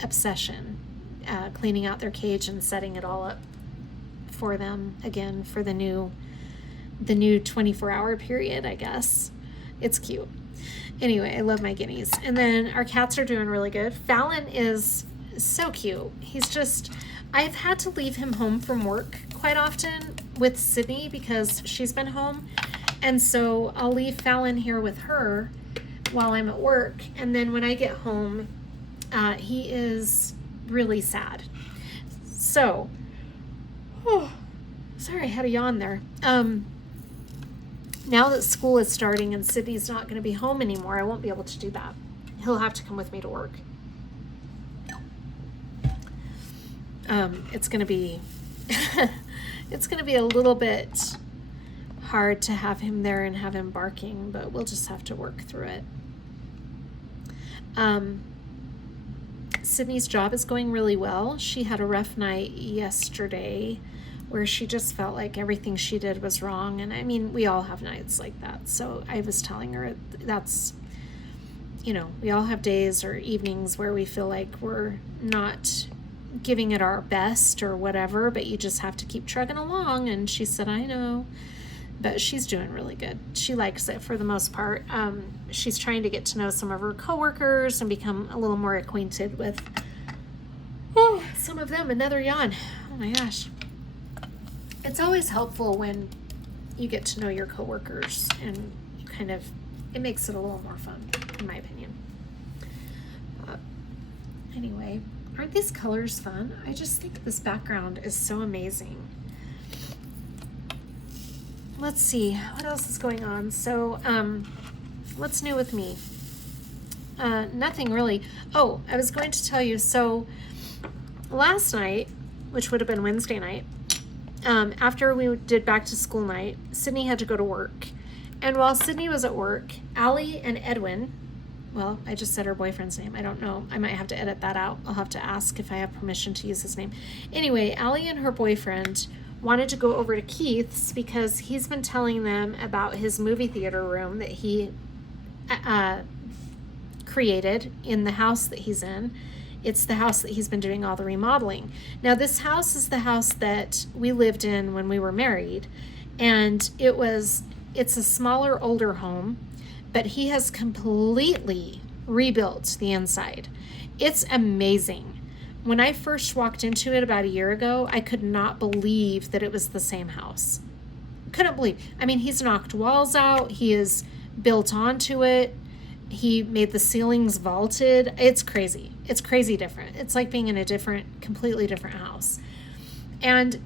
obsession, cleaning out their cage and setting it all up for them again for the new 24-hour period, I guess. It's cute. Anyway, I love my guineas. And then our cats are doing really good. Fallon is so cute. I've had to leave him home from work quite often with Sydney because she's been home. And so I'll leave Fallon here with her while I'm at work. And then when I get home, he is really sad. So, sorry, I had a yawn there. Now that school is starting and Sydney's not going to be home anymore, I won't be able to do that. He'll have to come with me to work. It's going to be a little bit hard to have him there and have him barking, but we'll just have to work through it. Sydney's job is going really well. She had a rough night yesterday where she just felt like everything she did was wrong. And I mean, we all have nights like that. So I was telling her we all have days or evenings where we feel like we're not giving it our best or whatever, but you just have to keep trucking along. And she said, I know, but she's doing really good. She likes it for the most part. She's trying to get to know some of her coworkers and become a little more acquainted with some of them. Another yawn. Oh my gosh. It's always helpful when you get to know your coworkers, and it makes it a little more fun, in my opinion. Anyway, aren't these colors fun? I just think this background is so amazing. Let's see, what else is going on? So, what's new with me? Nothing really. Oh, I was going to tell you, so last night, which would have been Wednesday night, after we did back to school night, Sydney had to go to work. And while Sydney was at work, Allie and Edwin, well, I just said her boyfriend's name. I don't know. I might have to edit that out. I'll have to ask if I have permission to use his name. Anyway, Allie and her boyfriend wanted to go over to Keith's because he's been telling them about his movie theater room that he created in the house that he's in. It's the house that he's been doing all the remodeling. Now, this house is the house that we lived in when we were married, and it's a smaller, older home, but he has completely rebuilt the inside. It's amazing. When I first walked into it about a year ago, I could not believe that it was the same house. Couldn't believe. I mean, he's knocked walls out. He has built onto it. He made the ceilings vaulted. It's crazy. It's crazy different. It's like being in a completely different house. And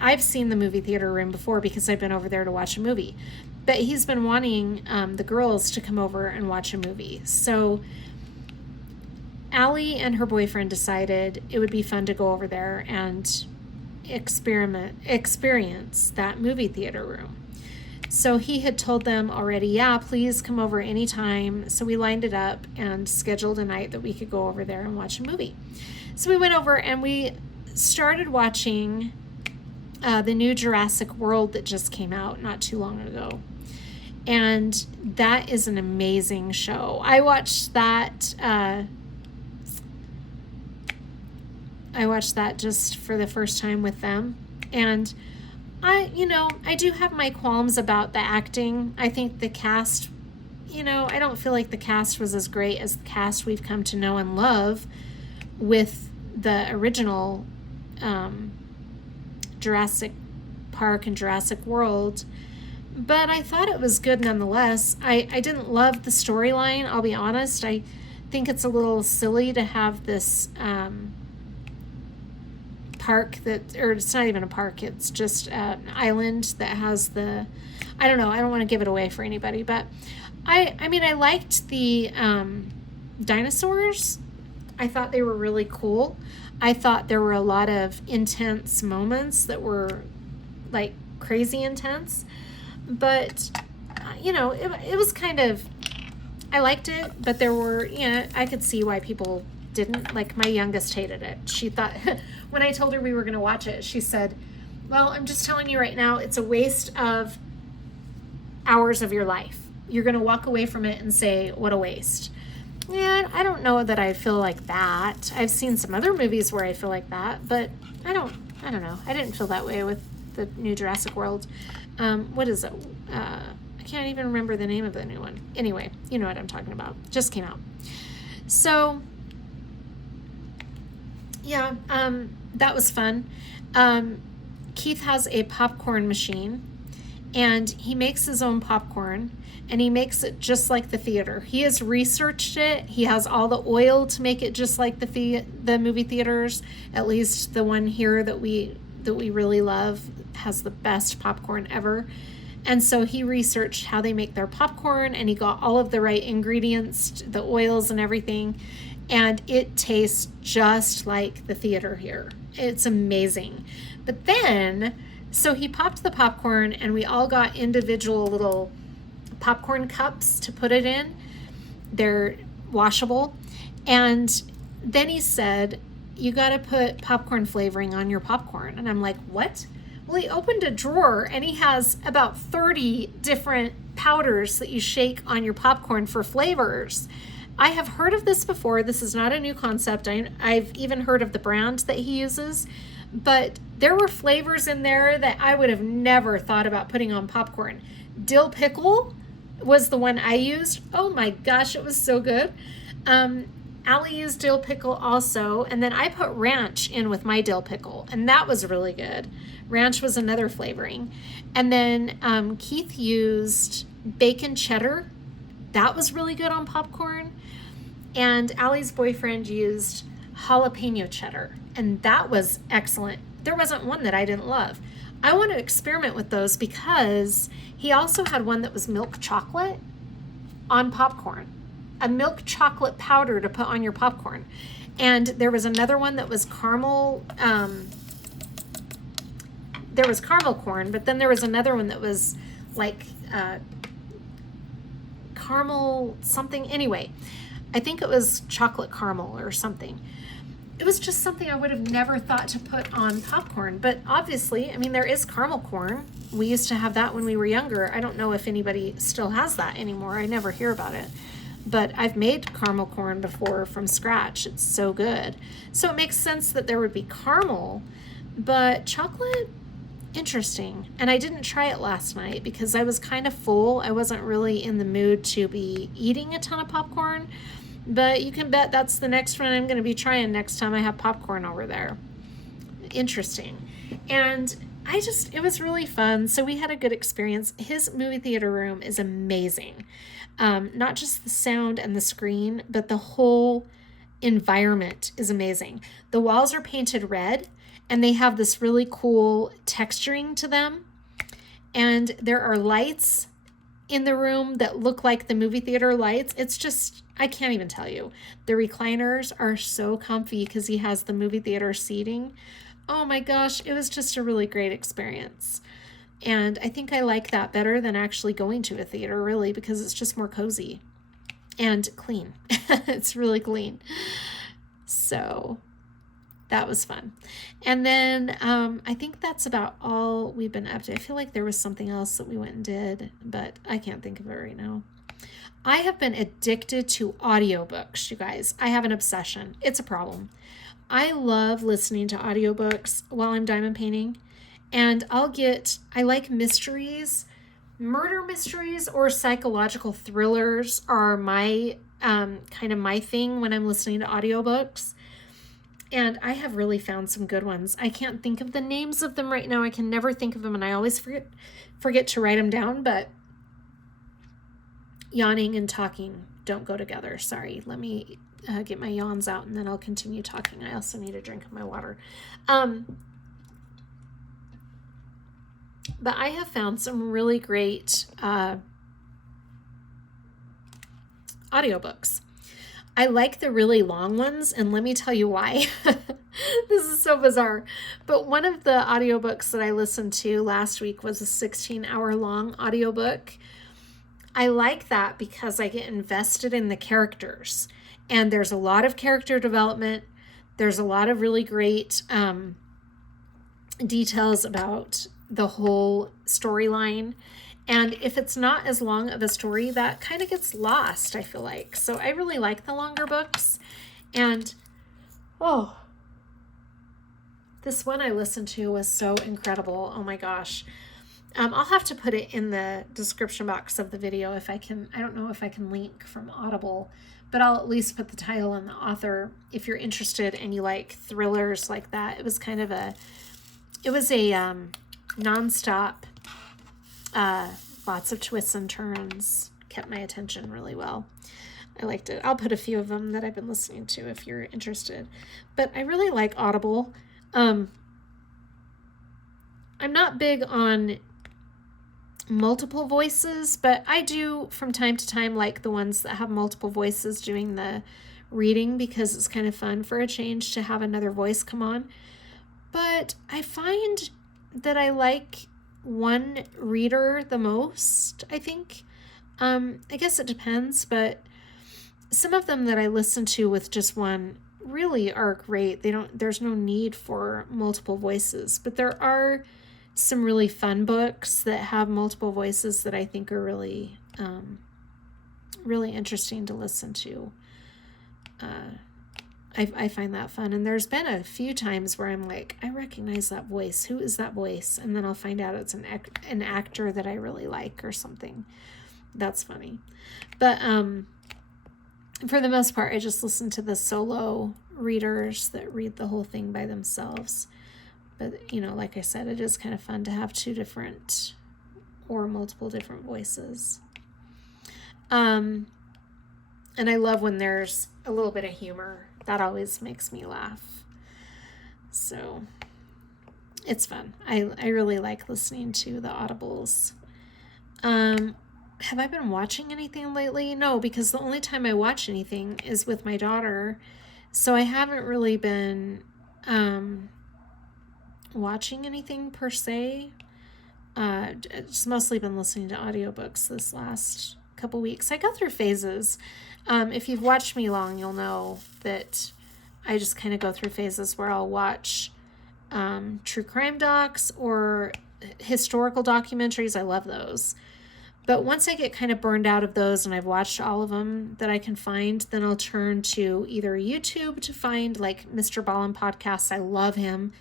I've seen the movie theater room before because I've been over there to watch a movie. But he's been wanting the girls to come over and watch a movie. So Allie and her boyfriend decided it would be fun to go over there and experience that movie theater room. So he had told them already, yeah, please come over anytime. So we lined it up and scheduled a night that we could go over there and watch a movie. So we went over and we started watching the new Jurassic World that just came out not too long ago. And that is an amazing show. I watched that just for the first time with them. And I do have my qualms about the acting. I think the cast, I don't feel like the cast was as great as the cast we've come to know and love with the original Jurassic Park and Jurassic World. But I thought it was good nonetheless. I didn't love the storyline, I'll be honest. I think it's a little silly to have this park or it's not even a park, it's just an island that has I don't know, I don't want to give it away for anybody, but I mean, I liked the dinosaurs. I thought they were really cool. I thought there were a lot of intense moments that were like crazy intense, but it was kind of, I liked it, but there were, I could see why people didn't. Like, my youngest hated it. She thought, when I told her we were going to watch it, she said, well, I'm just telling you right now, it's a waste of hours of your life. You're going to walk away from it and say, what a waste. Yeah, I don't know that I feel like that. I've seen some other movies where I feel like that, but I don't know. I didn't feel that way with the new Jurassic World. What is it? I can't even remember the name of the new one. Anyway, you know what I'm talking about. Just came out. So, yeah, that was fun. Keith has a popcorn machine, and he makes his own popcorn, and he makes it just like the theater. He has researched it. He has all the oil to make it just like the movie theaters. At least the one here that we really love has the best popcorn ever. And so he researched how they make their popcorn, and he got all of the right ingredients, the oils and everything, and it tastes just like the theater here. It's amazing. But then, so he popped the popcorn, and we all got individual little popcorn cups to put it in. They're washable. And then he said, you got to put popcorn flavoring on your popcorn. And I'm like, what? Well, he opened a drawer and he has about 30 different powders that you shake on your popcorn for flavors. I have heard of this before. This is not a new concept. I've even heard of the brand that he uses, but there were flavors in there that I would have never thought about putting on popcorn. Dill pickle was the one I used. Oh my gosh, it was so good. Allie used dill pickle also, and then I put ranch in with my dill pickle, and that was really good. Ranch was another flavoring. And then Keith used bacon cheddar. That was really good on popcorn. And Allie's boyfriend used jalapeno cheddar, and that was excellent. There wasn't one that I didn't love. I want to experiment with those because he also had one that was milk chocolate on popcorn, a milk chocolate powder to put on your popcorn. And there was another one that was caramel. There was caramel corn, but then there was another one that was like caramel something. Anyway, I think it was chocolate caramel or something. It was just something I would have never thought to put on popcorn. But obviously, I mean, there is caramel corn. We used to have that when we were younger. I don't know if anybody still has that anymore. I never hear about it. But I've made caramel corn before from scratch. It's so good. So it makes sense that there would be caramel, but chocolate, interesting. And I didn't try it last night because I was kind of full. I wasn't really in the mood to be eating a ton of popcorn. But you can bet that's the next one I'm going to be trying next time I have popcorn over there. Interesting. And it was really fun. So we had a good experience. His movie theater room is amazing. Not just the sound and the screen, but the whole environment is amazing. The walls are painted red and they have this really cool texturing to them. And there are lights in the room that look like the movie theater lights. It's just, I can't even tell you. The recliners are so comfy because he has the movie theater seating. Oh my gosh, it was just a really great experience. And I think I like that better than actually going to a theater, really, because it's just more cozy and clean. It's really clean. So that was fun. And then I think that's about all we've been up to. I feel like there was something else that we went and did, but I can't think of it right now. I have been addicted to audiobooks, you guys. I have an obsession. It's a problem. I love listening to audiobooks while I'm diamond painting. And I like mysteries. Murder mysteries or psychological thrillers are my kind of my thing when I'm listening to audiobooks. And I have really found some good ones. I can't think of the names of them right now. I can never think of them, and I always forget to write them down, but yawning and talking don't go together. Sorry. Let me get my yawns out, and then I'll continue talking. I also need a drink of my water. But I have found some really great audiobooks. I like the really long ones, and let me tell you why. This is so bizarre. But one of the audiobooks that I listened to last week was a 16-hour long audiobook. I like that because I get invested in the characters. And there's a lot of character development. There's a lot of really great details about the whole storyline. And if it's not as long of a story, that kind of gets lost, I feel like. So I really like the longer books. And, this one I listened to was so incredible. Oh my gosh. I'll have to put it in the description box of the video if I can. I don't know if I can link from Audible, but I'll at least put the title and the author if you're interested and you like thrillers like that. It was a nonstop, lots of twists and turns, kept my attention really well. I liked it. I'll put a few of them that I've been listening to if you're interested. But I really like Audible. I'm not big on multiple voices, but I do from time to time like the ones that have multiple voices doing the reading because it's kind of fun for a change to have another voice come on. But I find that I like one reader the most, I think. I guess it depends, but some of them that I listen to with just one really are great. There's no need for multiple voices, but there are some really fun books that have multiple voices that I think are really, really interesting to listen to. I find that fun. And there's been a few times where I'm like, I recognize that voice. Who is that voice? And then I'll find out it's an actor that I really like or something. That's funny. But for the most part, I just listen to the solo readers that read the whole thing by themselves. But, you know, like I said, it is kind of fun to have two different or multiple different voices. And I love when there's a little bit of humor. That always makes me laugh. So it's fun. I really like listening to the audibles. Have I been watching anything lately? No, because the only time I watch anything is with my daughter. So I haven't really been watching anything per se. It's mostly been listening to audiobooks this last couple weeks. I go through phases. If you've watched me long, you'll know that I just kind of go through phases where I'll watch true crime docs or historical documentaries. I love those. But once I get kind of burned out of those and I've watched all of them that I can find, then I'll turn to either YouTube to find like Mr. Ballin podcasts. I love him.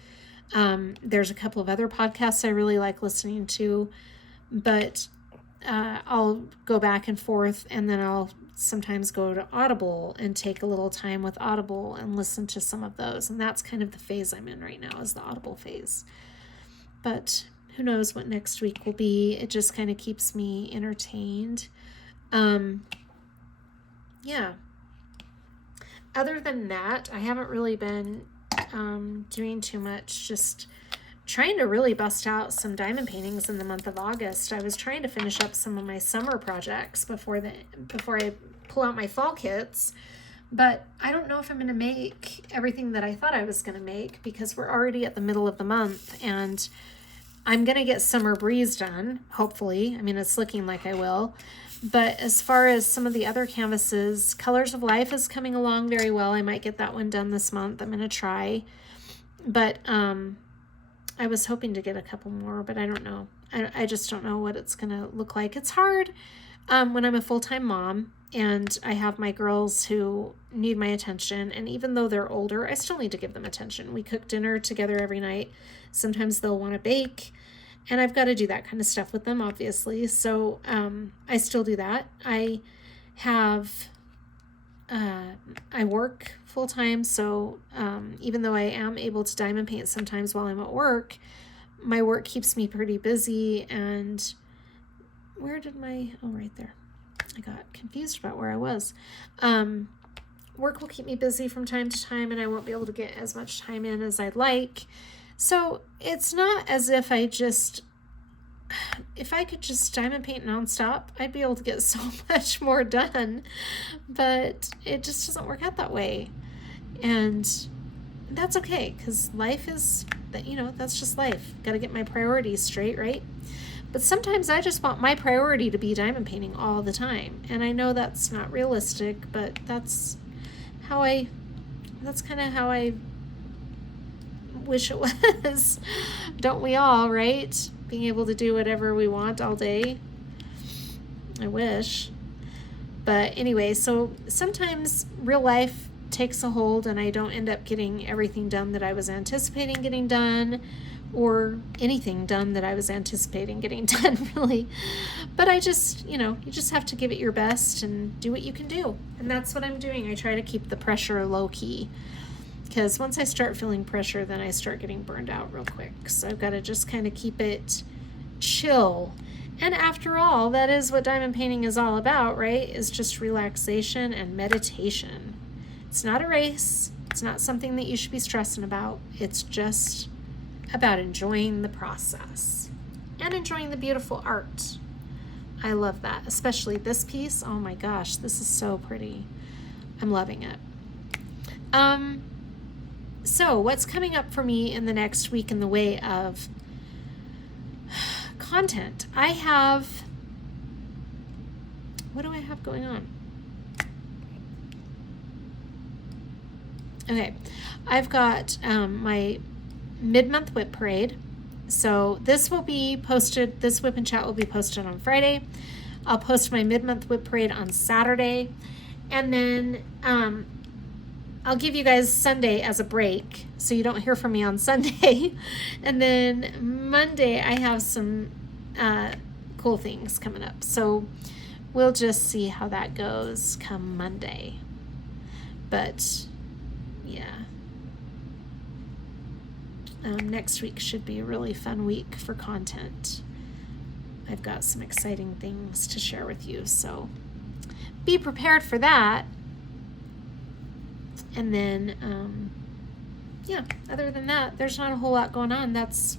There's a couple of other podcasts I really like listening to, but I'll go back and forth, and then I'll sometimes go to Audible and take a little time with Audible and listen to some of those. And that's kind of the phase I'm in right now, is the Audible phase. But who knows what next week will be. It just kind of keeps me entertained. Yeah. Other than that, I haven't really been doing too much, just trying to really bust out some diamond paintings in the month of August. I was trying to finish up some of my summer projects before I pull out my fall kits, but I don't know if I'm going to make everything that I thought I was going to make, because we're already at the middle of the month, and I'm going to get Summer Breeze done, hopefully. I mean, it's looking like I will. But as far as some of the other canvases, Colors of Life is coming along very well. I might get that one done this month. I'm going to try. But I was hoping to get a couple more, but I don't know. I just don't know what it's going to look like. It's hard when I'm a full-time mom and I have my girls who need my attention. And even though they're older, I still need to give them attention. We cook dinner together every night. Sometimes they'll want to bake, and I've got to do that kind of stuff with them, obviously. So I still do that. I work full-time, so even though I am able to diamond paint sometimes while I'm at work, my work keeps me pretty busy. And where did right there. I got confused about where I was. Work will keep me busy from time to time, and I won't be able to get as much time in as I'd like. So it's not as if I could just diamond paint nonstop, I'd be able to get so much more done, but it just doesn't work out that way. And that's okay, because life is, that's just life. Got to get my priorities straight, right? But sometimes I just want my priority to be diamond painting all the time. And I know that's not realistic, but that's kind of how I wish it was. Don't we all, right? Being able to do whatever we want all day. I wish. But anyway, so sometimes real life takes a hold and I don't end up getting everything done that I was anticipating getting done, or anything done that I was anticipating getting done, really. But I just, you just have to give it your best and do what you can do. And that's what I'm doing. I try to keep the pressure low key, because once I start feeling pressure, then I start getting burned out real quick. So I've got to just kind of keep it chill. And after all, that is what diamond painting is all about, right? Is just relaxation and meditation. It's not a race. It's not something that you should be stressing about. It's just about enjoying the process and enjoying the beautiful art. I love that, especially this piece. Oh my gosh, this is so pretty. I'm loving it. So what's coming up for me in the next week in the way of content? What do I have going on? Okay, I've got my mid-month WIP parade So this will be posted, this WIP and chat will be posted on Friday. I'll post my mid-month WIP parade on Saturday. And then I'll give you guys Sunday as a break so you don't hear from me on Sunday. And then Monday I have some cool things coming up. So we'll just see how that goes come Monday. But yeah. Next week should be a really fun week for content. I've got some exciting things to share with you, so be prepared for that. And then, yeah, other than that, there's not a whole lot going on. That's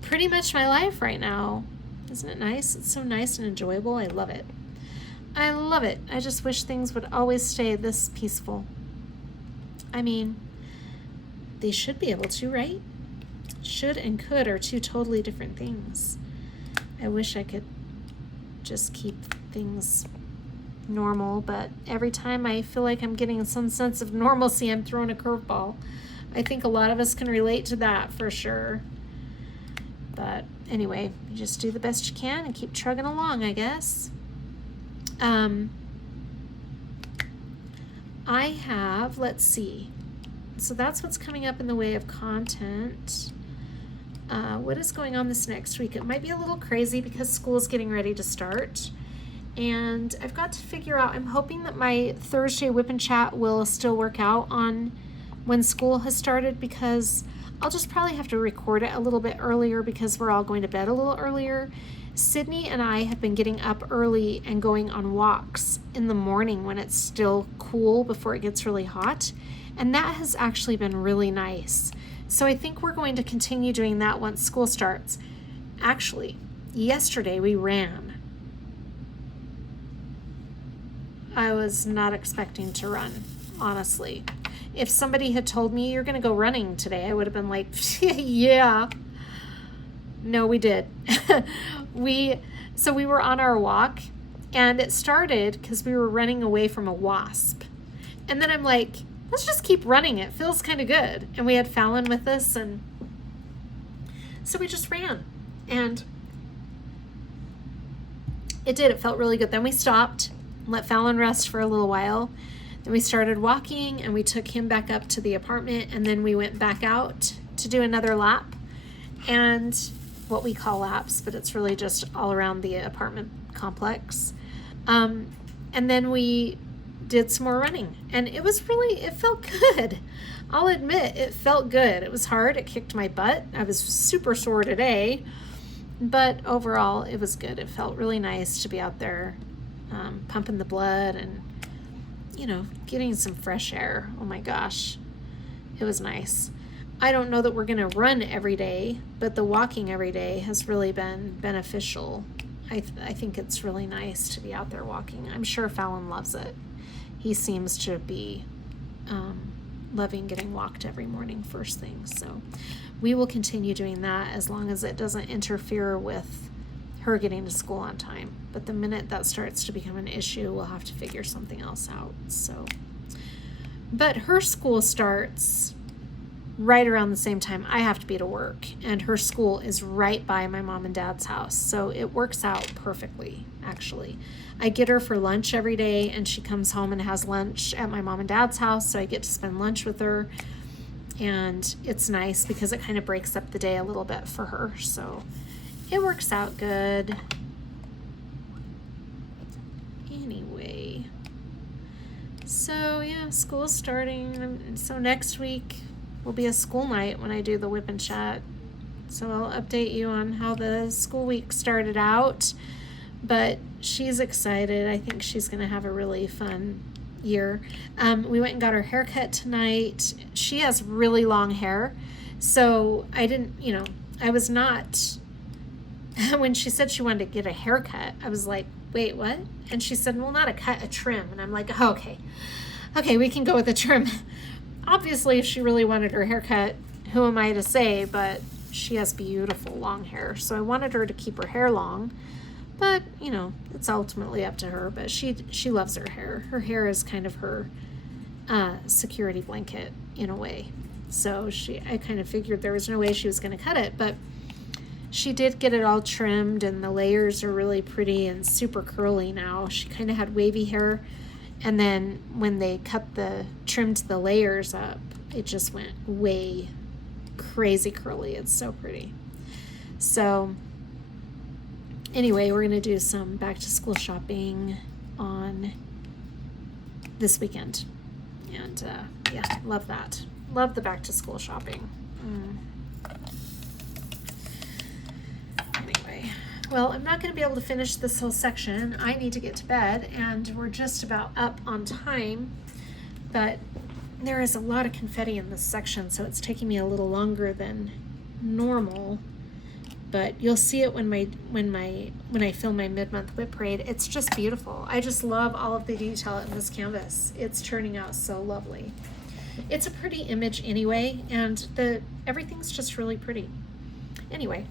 pretty much my life right now. Isn't it nice? It's so nice and enjoyable. I love it. I love it. I just wish things would always stay this peaceful. I mean, they should be able to, right? Should and could are two totally different things. I wish I could just keep things normal, but every time I feel like I'm getting some sense of normalcy, I'm throwing a curveball. I think a lot of us can relate to that for sure. But anyway, you just do the best you can and keep trugging along, I guess. I have, let's see. So that's what's coming up in the way of content. What is going on this next week? It might be a little crazy because school is getting ready to start. And I've got to figure out, I'm hoping that my Thursday WIP and chat will still work out on when school has started, because I'll just probably have to record it a little bit earlier because we're all going to bed a little earlier. Sydney and I have been getting up early and going on walks in the morning when it's still cool before it gets really hot. And that has actually been really nice. So I think we're going to continue doing that once school starts. Actually, yesterday we ran. I was not expecting to run, honestly. If somebody had told me you're going to go running today, I would have been like, yeah. No, we did. So we were on our walk, and it started because we were running away from a wasp. And then I'm like, let's just keep running. It feels kind of good. And we had Fallon with us, and so we just ran. And it did. It felt really good. Then we stopped, let Fallon rest for a little while. Then we started walking, and we took him back up to the apartment, and then we went back out to do another lap. And what we call laps, but it's really just all around the apartment complex. And then we did some more running, and it felt good. I'll admit it felt good. It was hard. It kicked my butt. I was super sore today, but overall it was good. It felt really nice to be out there pumping the blood and, getting some fresh air. Oh my gosh, it was nice. I don't know that we're going to run every day, but the walking every day has really been beneficial. I think it's really nice to be out there walking. I'm sure Fallon loves it. He seems to be loving getting walked every morning first thing. So we will continue doing that as long as it doesn't interfere with her getting to school on time. But the minute that starts to become an issue, we'll have to figure something else out. So, but her school starts right around the same time I have to be to work, and her school is right by my mom and dad's house. So it works out perfectly, actually. I get her for lunch every day, and she comes home and has lunch at my mom and dad's house, so I get to spend lunch with her, and it's nice because it kind of breaks up the day a little bit for her. So it works out good. Anyway, so yeah, school's starting. So next week will be a school night when I do the WIP and chat. So I'll update you on how the school week started out. But she's excited. I think she's going to have a really fun year. We went and got her haircut tonight. She has really long hair. So I was not, when she said she wanted to get a haircut, I was like, wait, what? And she said, well, not a cut, a trim. And I'm like, oh, okay, we can go with a trim. Obviously, if she really wanted her haircut, who am I to say, but she has beautiful long hair. So I wanted her to keep her hair long, but it's ultimately up to her. But she loves her hair. Her hair is kind of her security blanket in a way. So I kind of figured there was no way she was going to cut it, but She did get it all trimmed, and the layers are really pretty and super curly now. She kind of had wavy hair, and then when they trimmed the layers up, it just went way crazy curly. It's so pretty. So anyway, we're gonna do some back to school shopping on this weekend, and yeah, love that. Love the back to school shopping. Anyway, well, I'm not going to be able to finish this whole section. I need to get to bed, and we're just about up on time, but there is a lot of confetti in this section, so it's taking me a little longer than normal. But you'll see it when I film my mid-month WIP parade. It's just beautiful. I just love all of the detail in this canvas. It's turning out so lovely. It's a pretty image anyway, and everything's just really pretty. Anyway,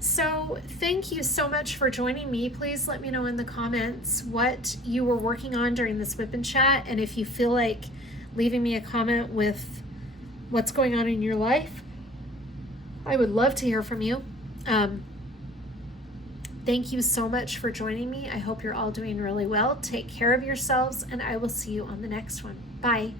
so thank you so much for joining me. Please let me know in the comments what you were working on during this WIP and Chat, and if you feel like leaving me a comment with what's going on in your life, I would love to hear from you. Thank you so much for joining me. I hope you're all doing really well. Take care of yourselves, and I will see you on the next one. Bye.